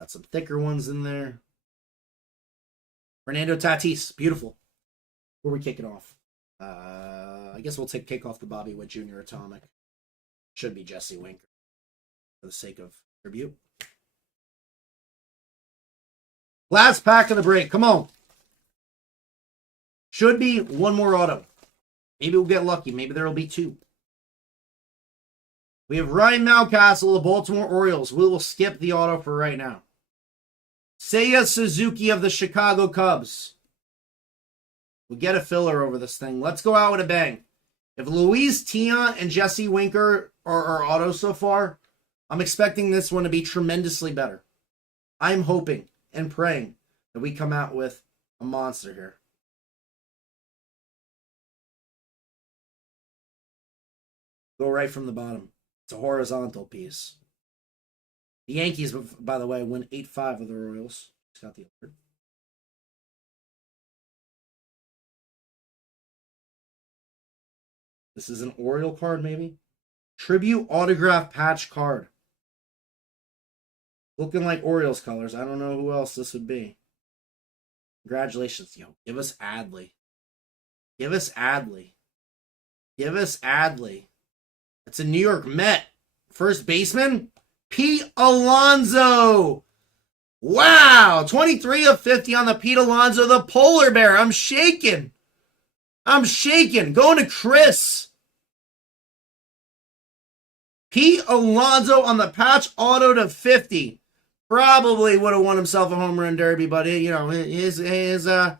Got some thicker ones in there. Fernando Tatis, beautiful. Where we kick it off? I guess we'll kick off the Bobby Witt Jr. Atomic. Should be Jesse Winker for the sake of tribute. Last pack of the break. Come on. Should be one more auto. Maybe we'll get lucky. Maybe there will be two. We have Ryan Mountcastle, the Baltimore Orioles. We will skip the auto for right now. Seiya Suzuki of the Chicago Cubs. We'll get a filler over this thing. Let's go out with a bang. If Luis Tiant and Jesse Winker are our autos so far, I'm expecting this one to be tremendously better. I'm hoping and praying that we come out with a monster here. Go right from the bottom. It's a horizontal piece. The Yankees, by the way, win 8-5 of the Royals. Just got the alert. This is an Oriole card, maybe? Tribute autograph patch card. Looking like Orioles colors. I don't know who else this would be. Congratulations, yo. Give us Adley. Give us Adley. Give us Adley. It's a New York Met. First baseman, Pete Alonso. Wow. 23 of 50 on the Pete Alonso, the polar bear. I'm shaking. Going to Chris. Pete Alonso on the patch auto to 50. Probably would have won himself a home run derby, but his guy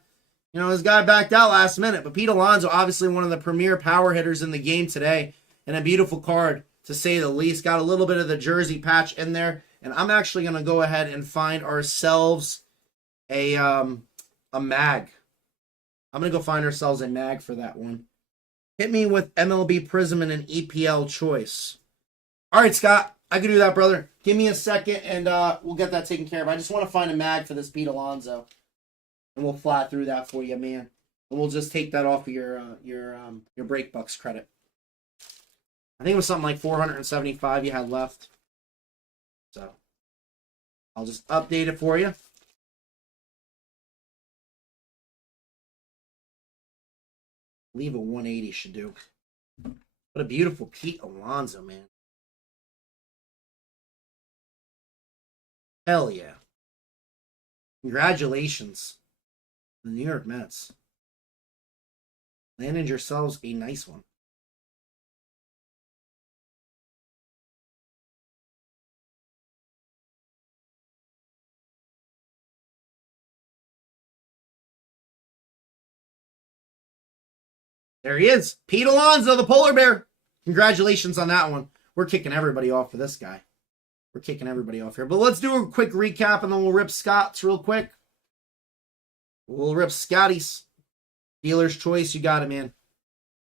backed out last minute. But Pete Alonso, obviously one of the premier power hitters in the game today, and a beautiful card to say the least. Got a little bit of the jersey patch in there, and I'm actually going to go ahead and find ourselves a mag. I'm going to go find ourselves a mag for that one. Hit me with MLB Prism and an EPL choice. All right, Scott. I can do that, brother. Give me a second, and we'll get that taken care of. I just want to find a mag for this Pete Alonso, and we'll fly through that for you, man. And we'll just take that off of your break bucks credit. I think it was something like 475 you had left. So I'll just update it for you. I believe a 180 should do. What a beautiful Pete Alonso, man. Hell yeah. Congratulations. The New York Mets. Landed yourselves a nice one. There he is. Pete Alonso, the polar bear. Congratulations on that one. We're kicking everybody off for this guy. We're kicking everybody off here. But let's do a quick recap, and then we'll rip Scott's real quick. We'll rip Scotty's. Dealer's choice. You got it, man.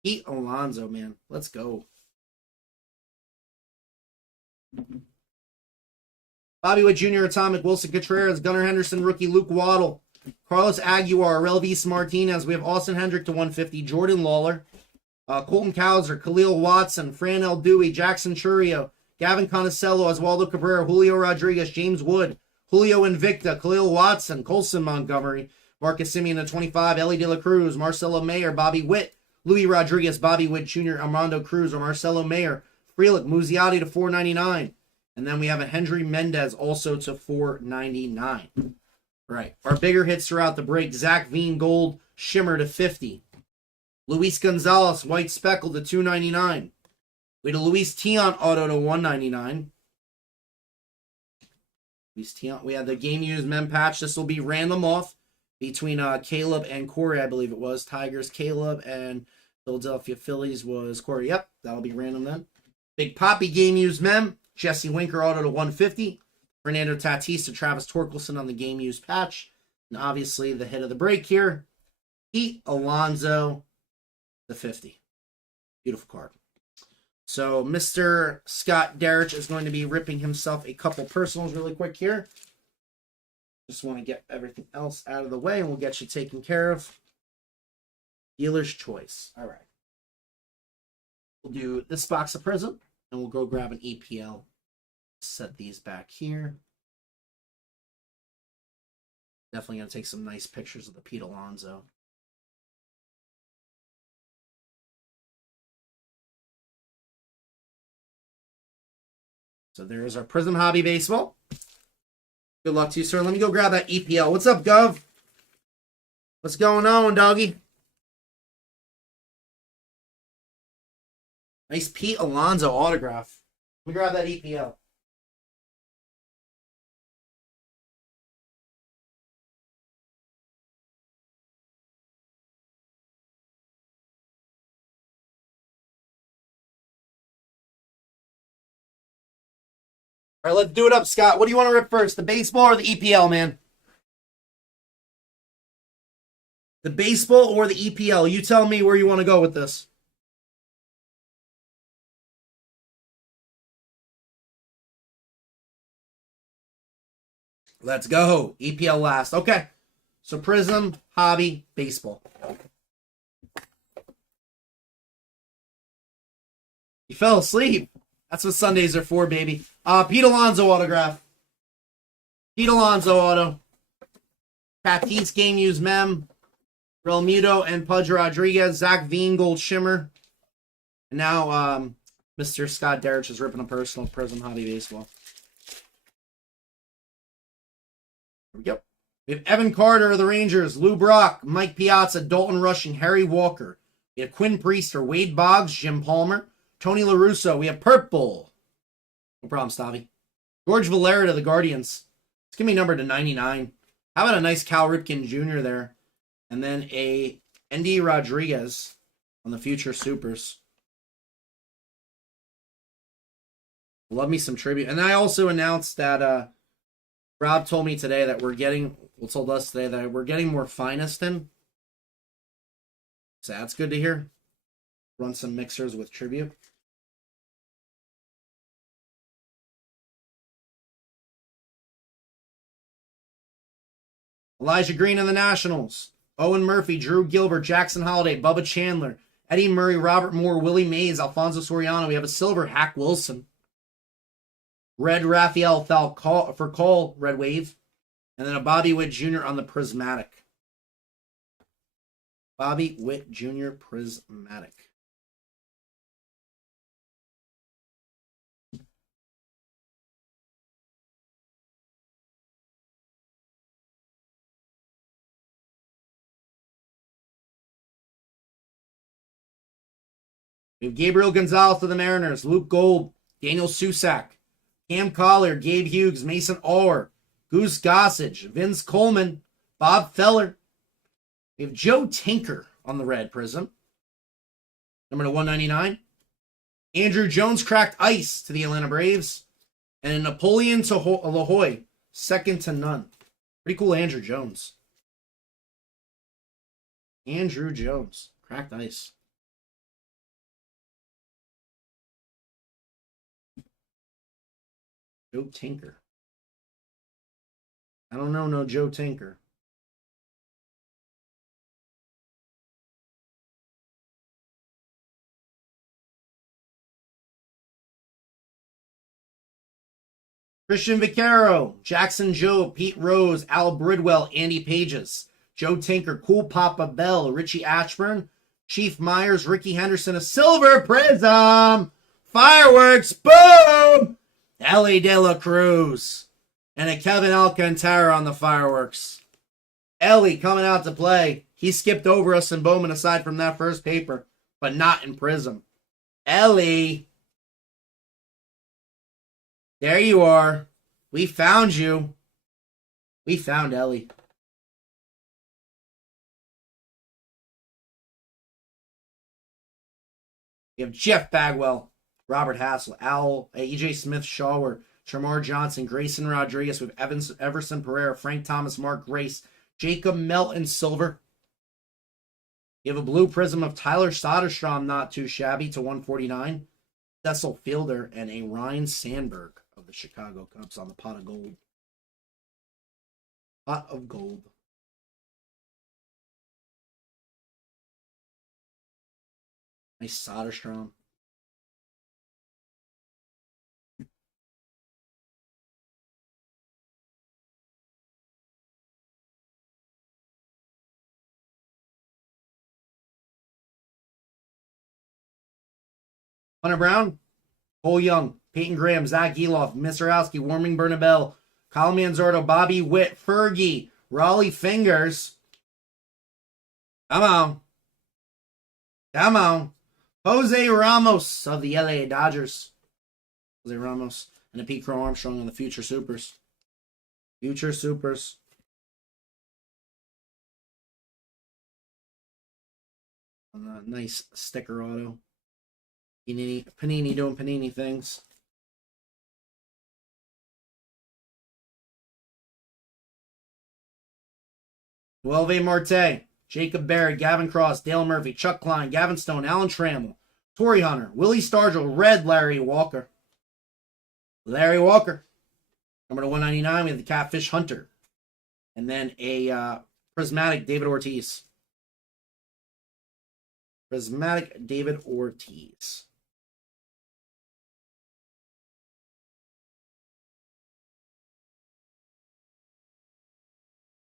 Pete Alonso, man. Let's go. Bobby Witt Jr., Atomic, Wilson Contreras, Gunnar Henderson, rookie Luke Waddle, Carlos Aguilar, Relvis Martinez. We have Austin Hendrick to 150. Jordan Lawler. Colton Cowser, Khalil Watson, Fran El Dewey, Jackson Churio, Gavin Conicello, Oswaldo Cabrera, Julio Rodriguez, James Wood, Julio Invicta, Khalil Watson, Colson Montgomery, Marcus Simeon to 25, Ellie De La Cruz, Marcelo Mayer, Bobby Witt, Louis Rodriguez, Bobby Witt Jr., Armando Cruz, or Marcelo Mayer, Frelick, Muziati to 499. And then we have a Hendry Mendez also to 499. Right. Our bigger hits throughout the break. Zach Veen Gold Shimmer to 50. Luis Gonzalez White Speckle to 299. We had a Luis Tiant Auto to 199. Luis Tiant. We had the game used mem patch. This will be random off between Caleb and Corey, I believe it was. Tigers, Caleb, and Philadelphia Phillies was Corey. Yep, that'll be random then. Big Poppy game used mem. Jesse Winker Auto to 150. Fernando Tatis to Travis Torkelson on the game used patch. And obviously the hit of the break here. Pete Alonso to 50. Beautiful card. So Mr. Scott Derrich is going to be ripping himself a couple personals really quick here. Just want to get everything else out of the way and we'll get you taken care of. Dealer's choice. All right. We'll do this box of Prism and we'll go grab an EPL. Set these back here. Definitely going to take some nice pictures of the Pete Alonso. So there's our Prism Hobby Baseball. Good luck to you, sir. Let me go grab that EPL. What's up, Gov? What's going on, doggy? Nice Pete Alonso autograph. Let me grab that EPL. All right, let's do it up, Scott. What do you want to rip first, the baseball or the EPL, man? The baseball or the EPL? You tell me where you want to go with this. Let's go. EPL last. Okay. So Prism, Hobby, Baseball. You fell asleep. That's what Sundays are for, baby. Pete Alonso autograph. Pete Alonso auto. Tatis game used mem. Realmuto and Pudge Rodriguez. Zach Veen Gold Shimmer. And now Mr. Scott Derrich is ripping a personal Prism Hobby Baseball. Here we go. We have Evan Carter of the Rangers. Lou Brock. Mike Piazza. Dalton Rushing. Harry Walker. We have Quinn Priester. Wade Boggs. Jim Palmer. Tony La Russa. We have Purple. No problem, Stavi. George Valera to the Guardians. It's going to be numbered to 99. How about a nice Cal Ripken Jr. there? And then a Endy Rodriguez on the Future Supers. Love me some tribute. And I also announced that Rob told me today that we're getting, told us today that we're getting more Finest in. So that's good to hear. Run some mixers with tribute. Elijah Green and the Nationals. Owen Murphy, Drew Gilbert, Jackson Holiday, Bubba Chandler, Eddie Murray, Robert Moore, Willie Mays, Alfonso Soriano. We have a silver Hack Wilson. Red Rafael Falcao for Cole, Red Wave. And then a Bobby Witt Jr. on the Prismatic. Bobby Witt Jr. Prismatic. We have Gabriel Gonzalez to the Mariners, Luke Gold, Daniel Susac, Cam Collier, Gabe Hughes, Mason Orr, Goose Gossage, Vince Coleman, Bob Feller. We have Joe Tinker on the red Prism. Number to 199. Andrew Jones cracked ice to the Atlanta Braves. And Napoleon to LaHoy, second to none. Pretty cool Andrew Jones. Andrew Jones, cracked ice. Joe Tinker. I don't know no Joe Tinker. Christian Vaquero, Jackson Joe, Pete Rose, Al Bridwell, Andy Pages, Joe Tinker, Cool Papa Bell, Richie Ashburn, Chief Myers, Ricky Henderson, a silver prism, fireworks, boom, Ellie De La Cruz, and a Kevin Alcantara on the fireworks. Ellie coming out to play. He skipped over us in Bowman aside from that first paper, but not in Prism. Ellie, there you are. We found you. We found Ellie. We have Jeff Bagwell, Robert Hassel, EJ Smith, Shawer, Tremar Johnson, Grayson Rodriguez with Everson Pereira, Frank Thomas, Mark Grace, Jacob Melton, silver. You have a blue prism of Tyler Soderstrom, not too shabby, to 149. Cecil Fielder and a Ryan Sandberg of the Chicago Cubs on the pot of gold. Pot of gold. Nice Soderstrom. Hunter Brown, Cole Young, Peyton Graham, Zach Eloff, Misarowski, Warming Bernabel, Kyle Manzardo, Bobby Witt, Fergie, Raleigh Fingers. Come on. Come on. Jose Ramos of the LA Dodgers. Jose Ramos. And a Pete Crow Armstrong on the Future Supers. Future Supers. Nice sticker auto. Panini doing Panini things. Uelve Marte, Jacob Barrett, Gavin Cross, Dale Murphy, Chuck Klein, Gavin Stone, Alan Trammell, Torrey Hunter, Willie Stargell, Red Larry Walker. Larry Walker. Number to 199, we have the Catfish Hunter. And then a prismatic David Ortiz. Prismatic David Ortiz.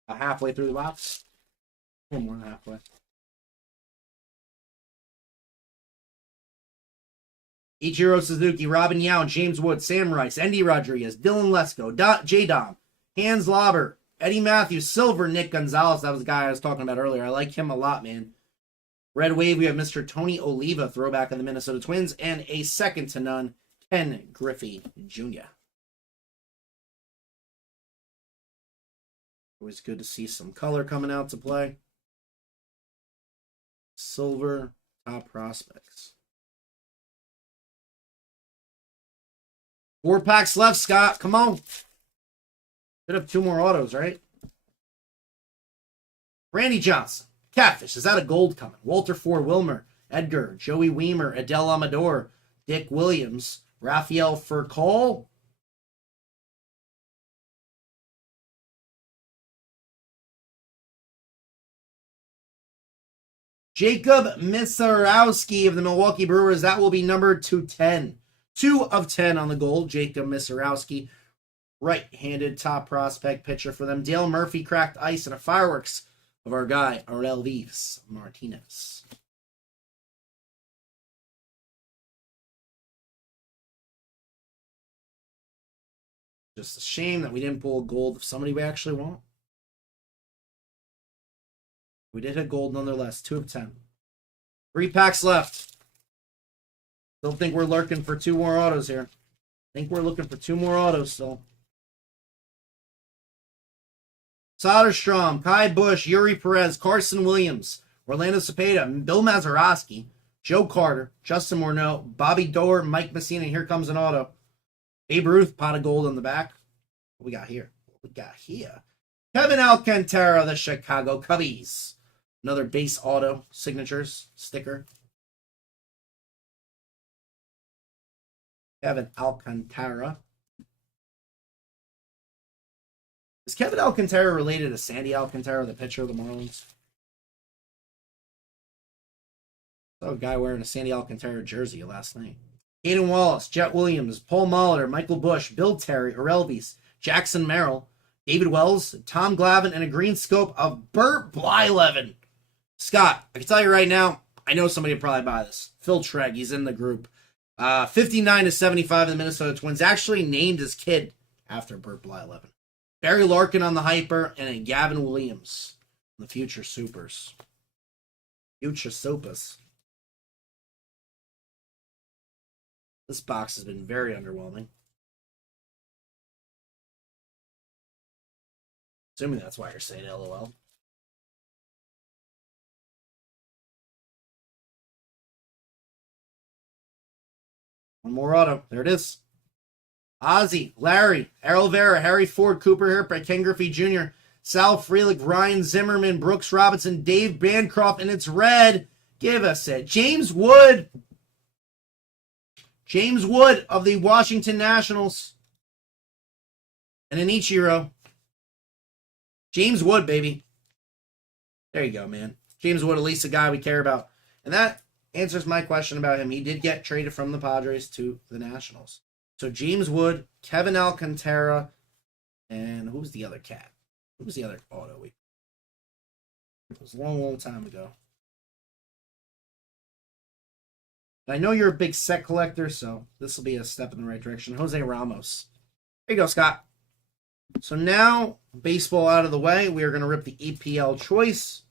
Halfway through the box. One more halfway. Ichiro Suzuki, Robin Yount, James Wood, Sam Rice, Andy Rodriguez, Dylan Lesko, J-Dom, Hans Lauber, Eddie Matthews, Silver, Nick Gonzalez. That was the guy I was talking about earlier. I like him a lot, man. Red Wave, we have Mr. Tony Oliva, throwback of the Minnesota Twins, and a second to none, Ken Griffey Jr. Always good to see some color coming out to play. Silver top prospects. 4 packs left, Scott. Come on. Should have 2 more autos, right? Randy Johnson. Catfish. Is that a gold coming? Walter Ford Wilmer. Edgar. Joey Weimer. Adele Amador. Dick Williams. Rafael Furcal. Jacob Misarowski of the Milwaukee Brewers. That will be number 210. 2 of 10 on the gold. Jacob Misarowski. Right-handed top prospect pitcher for them. Dale Murphy cracked ice and a fireworks of our guy, Aurelvis Martinez. Just a shame that we didn't pull a gold of somebody we actually want. We did hit gold nonetheless. 2 of 10. 3 packs left. Still think we're lurking for 2 more autos here. Think we're looking for 2 more autos still. Soderstrom, Kai Bush, Yuri Perez, Carson Williams, Orlando Cepeda, Bill Mazeroski, Joe Carter, Justin Morneau, Bobby Doerr, Mike Messina. Here comes an auto. Babe Ruth, pot of gold on the back. What we got here? What we got here? Kevin Alcantara, the Chicago Cubbies. Another base auto signatures sticker. Kevin Alcantara. Is Kevin Alcantara related to Sandy Alcantara, the pitcher of the Marlins? I saw a guy wearing a Sandy Alcantara jersey last night. Hayden Wallace, Jet Williams, Paul Mahler, Michael Bush, Bill Terry, Orelvis, Jackson Merrill, David Wells, Tom Glavine, and a green scope of Burt Blyleven. Scott, I can tell you right now, I know somebody would probably buy this. Phil Treg, he's in the group. 59-75 of the Minnesota Twins. Actually named his kid after Burt Blyleven. Barry Larkin on the hyper, and then Gavin Williams, the future supers. Future supers. This box has been very underwhelming. Assuming that's why you're saying LOL. One more auto. There it is. Ozzy, Larry, Errol Vera, Harry Ford, Cooper Hurd, Ken Griffey Jr., Sal Frelick, Ryan Zimmerman, Brooks Robinson, Dave Bancroft, and it's red. Give us it. James Wood. James Wood of the Washington Nationals. And an Ichiro. James Wood, baby. There you go, man. James Wood, at least a guy we care about. And that answers my question about him. He did get traded from the Padres to the Nationals. So James Wood, Kevin Alcantara, and who was the other cat? Who was the other auto? It was a long, long time ago. I know you're a big set collector, so this will be a step in the right direction. Jose Ramos. There you go, Scott. So now, baseball out of the way, we are going to rip the EPL choice.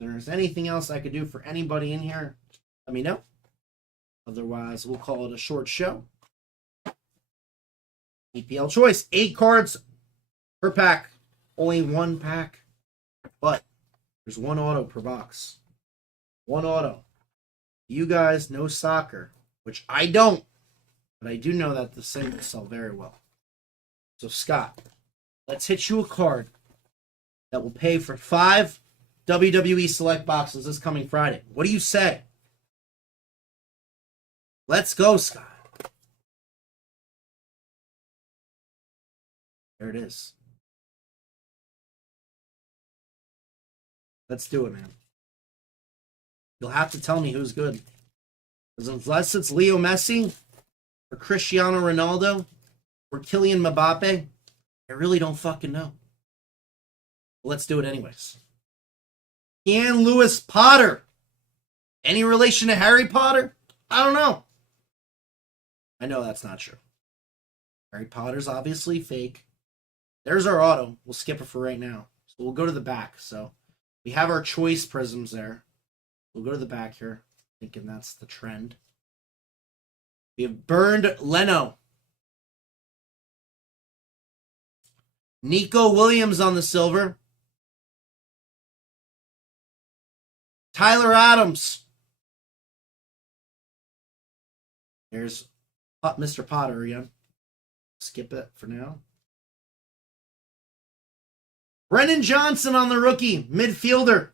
If there's anything else I could do for anybody in here, let me know. Otherwise, we'll call it a short show. EPL choice. 8 cards per pack. Only 1 pack. But there's 1 auto per box. 1 auto. You guys know soccer, which I don't. But I do know that the singles sell very well. So, Scott, let's hit you a card that will pay for 5 WWE Select boxes this coming Friday. What do you say? Let's go, Scott. There it is. Let's do it, man. You'll have to tell me who's good. Because unless it's Leo Messi or Cristiano Ronaldo or Kylian Mbappe, I really don't fucking know. But let's do it anyways. Ian Lewis Potter. Any relation to Harry Potter? I don't know. I know that's not true. Harry Potter's obviously fake. There's our auto. We'll skip it for right now. So we'll go to the back. So we have our choice prisms there. We'll go to the back here. Thinking that's the trend. We have Bernd Leno. Nico Williams on the silver. Tyler Adams. There's Mr. Potter again. Skip it for now. Brennan Johnson on the rookie, midfielder.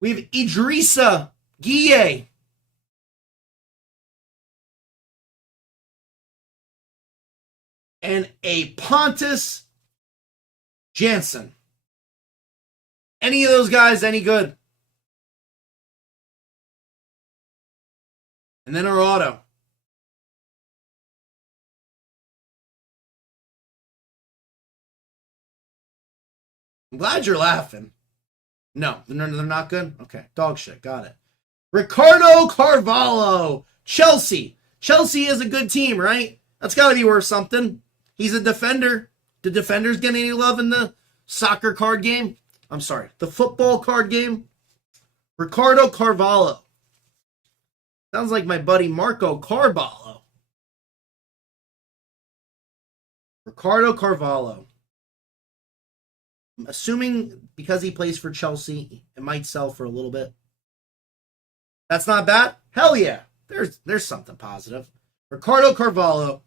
We have Idrissa Gueye. And a Pontus Jansen. Any of those guys any good? And then our auto. I'm glad you're laughing. No, they're not good? Okay, dog shit, got it. Ricardo Carvalho, Chelsea. Chelsea is a good team, right? That's got to be worth something. He's a defender. Do defenders get any love in the soccer card game? I'm sorry, the football card game? Ricardo Carvalho. Sounds like my buddy Marco Carvalho. Ricardo Carvalho. I'm assuming because he plays for Chelsea, it might sell for a little bit. That's not bad? Hell yeah. There's something positive. Ricardo Carvalho.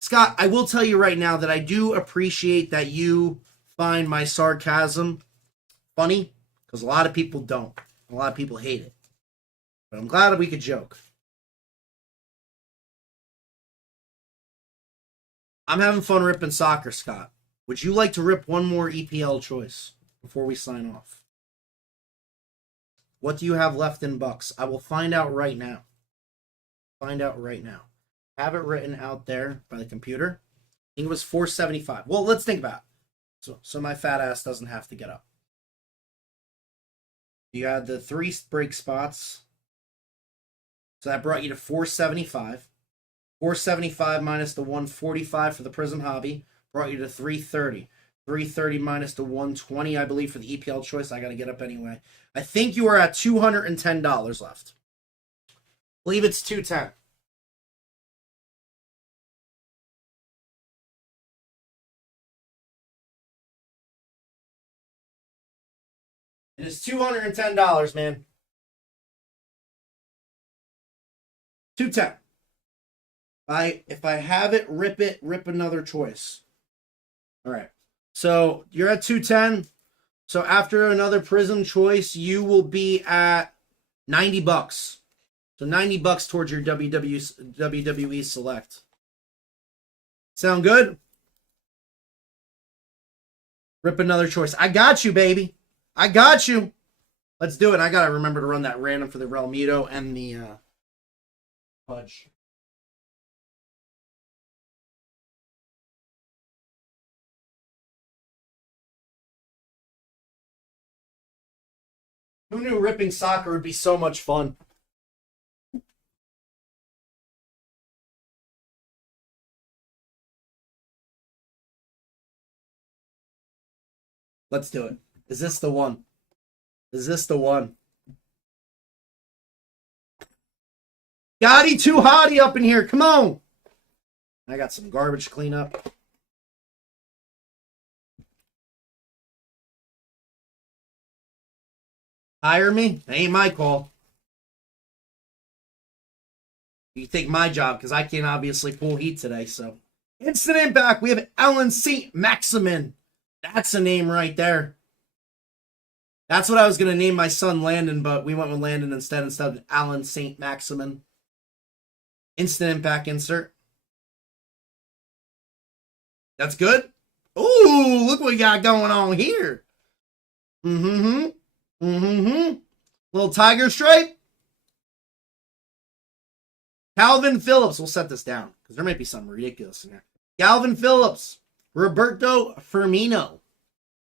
Scott, I will tell you right now that I do appreciate that you find my sarcasm funny, because a lot of people don't. A lot of people hate it. But I'm glad that we could joke. I'm having fun ripping soccer, Scott. Would you like to rip one more EPL choice before we sign off? What do you have left in bucks? I will find out right now. Find out right now. Have it written out there by the computer. I think it was 475. Well, let's think about it. So my fat ass doesn't have to get up. You had the 3 break spots. So that brought you to 475. 475 minus the 145 for the Prism Hobby brought you to 330. 330 minus the 120, I believe, for the EPL choice. I got to get up anyway. I think you are at $210 left. I believe it's 210. It is $210, man. 210. If I have it, rip another choice. All right. So you're at 210. So after another Prism choice, you will be at 90 bucks. So 90 bucks towards your WWE Select. Sound good? Rip another choice. I got you, baby. I got you. Let's do it. I got to remember to run that random for the Realmuto and the Pudge. Who knew ripping soccer would be so much fun? Let's do it. Is this the one? Is this the one? Gotti too hottie up in here. Come on. I got some garbage to clean up. Hire me? That ain't my call. You take my job because I can't obviously pull heat today. So, instant impact. We have Allan Saint-Maximin. That's a name right there. That's what I was going to name my son Landon, but we went with Landon instead of Allan Saint-Maximin. Instant impact insert. That's good. Ooh, look what we got going on here. Little tiger stripe. Calvin Phillips. We'll set this down because there might be something ridiculous in there. Calvin Phillips. Roberto Firmino.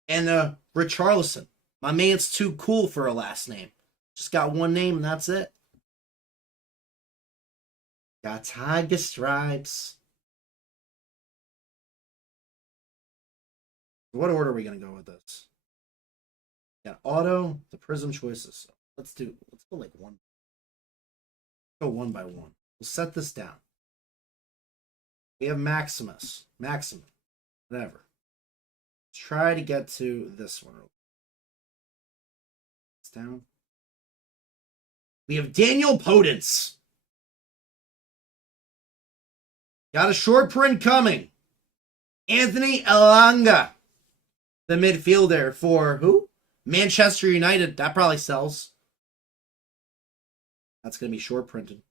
And Richarlison. My man's too cool for a last name. Just got one name and that's it. Got tiger stripes. What order are we going to go with this? Yeah, auto, the Prism choices. Let's go like one. Go one by one. We'll set this down. We have Maximus. Whatever. Let's try to get to this one. It's down. We have Daniel Podence. Got a short print coming. Anthony Elanga. The midfielder for who? Manchester United. That probably sells. That's going to be short printed.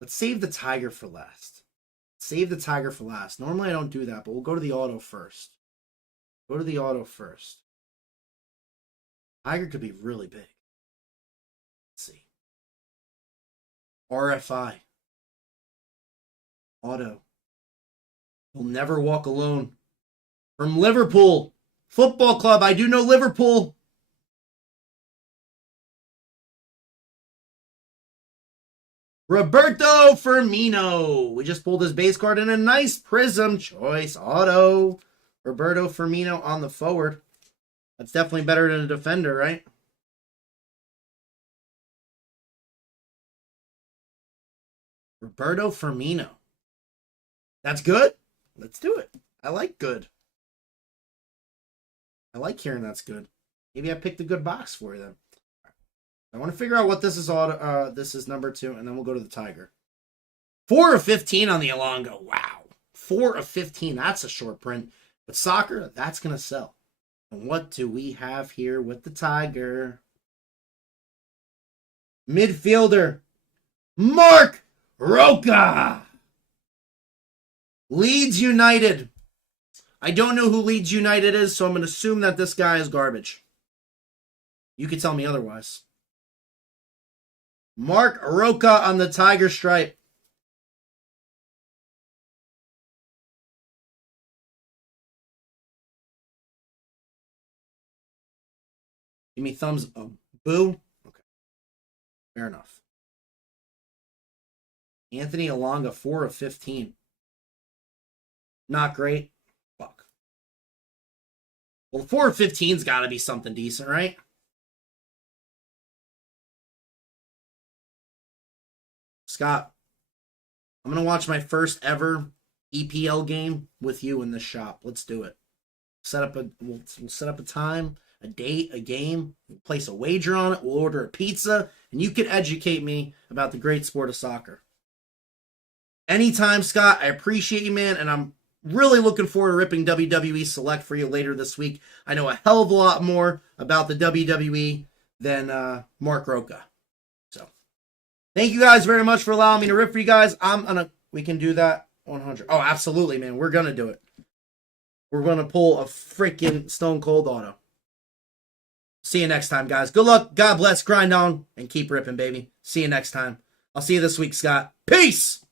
Let's save the Tiger for last. Normally I don't do that, but we'll go to the auto first. Tiger could be really big. Let's see. RFI. Auto. He'll never walk alone. From Liverpool Football Club. I do know Liverpool. Roberto Firmino. We just pulled his base card in a nice Prism choice auto. Roberto Firmino on the forward. That's definitely better than a defender, right? Roberto Firmino. That's good. Let's do it. I like good. I like hearing that's good. Maybe I picked a good box for you then. I want to figure out what this is. This is number 2, and then we'll go to the Tiger. 4 of 15 on the Elanga. Wow. 4 of 15. That's a short print. But soccer, that's going to sell. And what do we have here with the Tiger? Midfielder, Marc Roca. Leeds United. I don't know who Leeds United is, so I'm going to assume that this guy is garbage. You could tell me otherwise. Mark Roca on the Tiger Stripe. Give me thumbs up. Boo. Okay. Fair enough. Anthony Alonga, 4 of 15. Not great. Fuck. Well, 4 of 15's got to be something decent, right? Scott, I'm going to watch my first ever EPL game with you in this shop. Let's do it. We'll set up a time, a date, a game. We'll place a wager on it. We'll order a pizza, and you can educate me about the great sport of soccer. Anytime, Scott. I appreciate you, man, and I'm really looking forward to ripping WWE Select for you later this week. I know a hell of a lot more about the WWE than Mark Roca. So, thank you guys very much for allowing me to rip for you guys. We can do that 100. Oh, absolutely, man. We're gonna do it. We're gonna pull a freaking Stone Cold auto. See you next time, guys. Good luck. God bless. Grind on and keep ripping, baby. See you next time. I'll see you this week, Scott. Peace.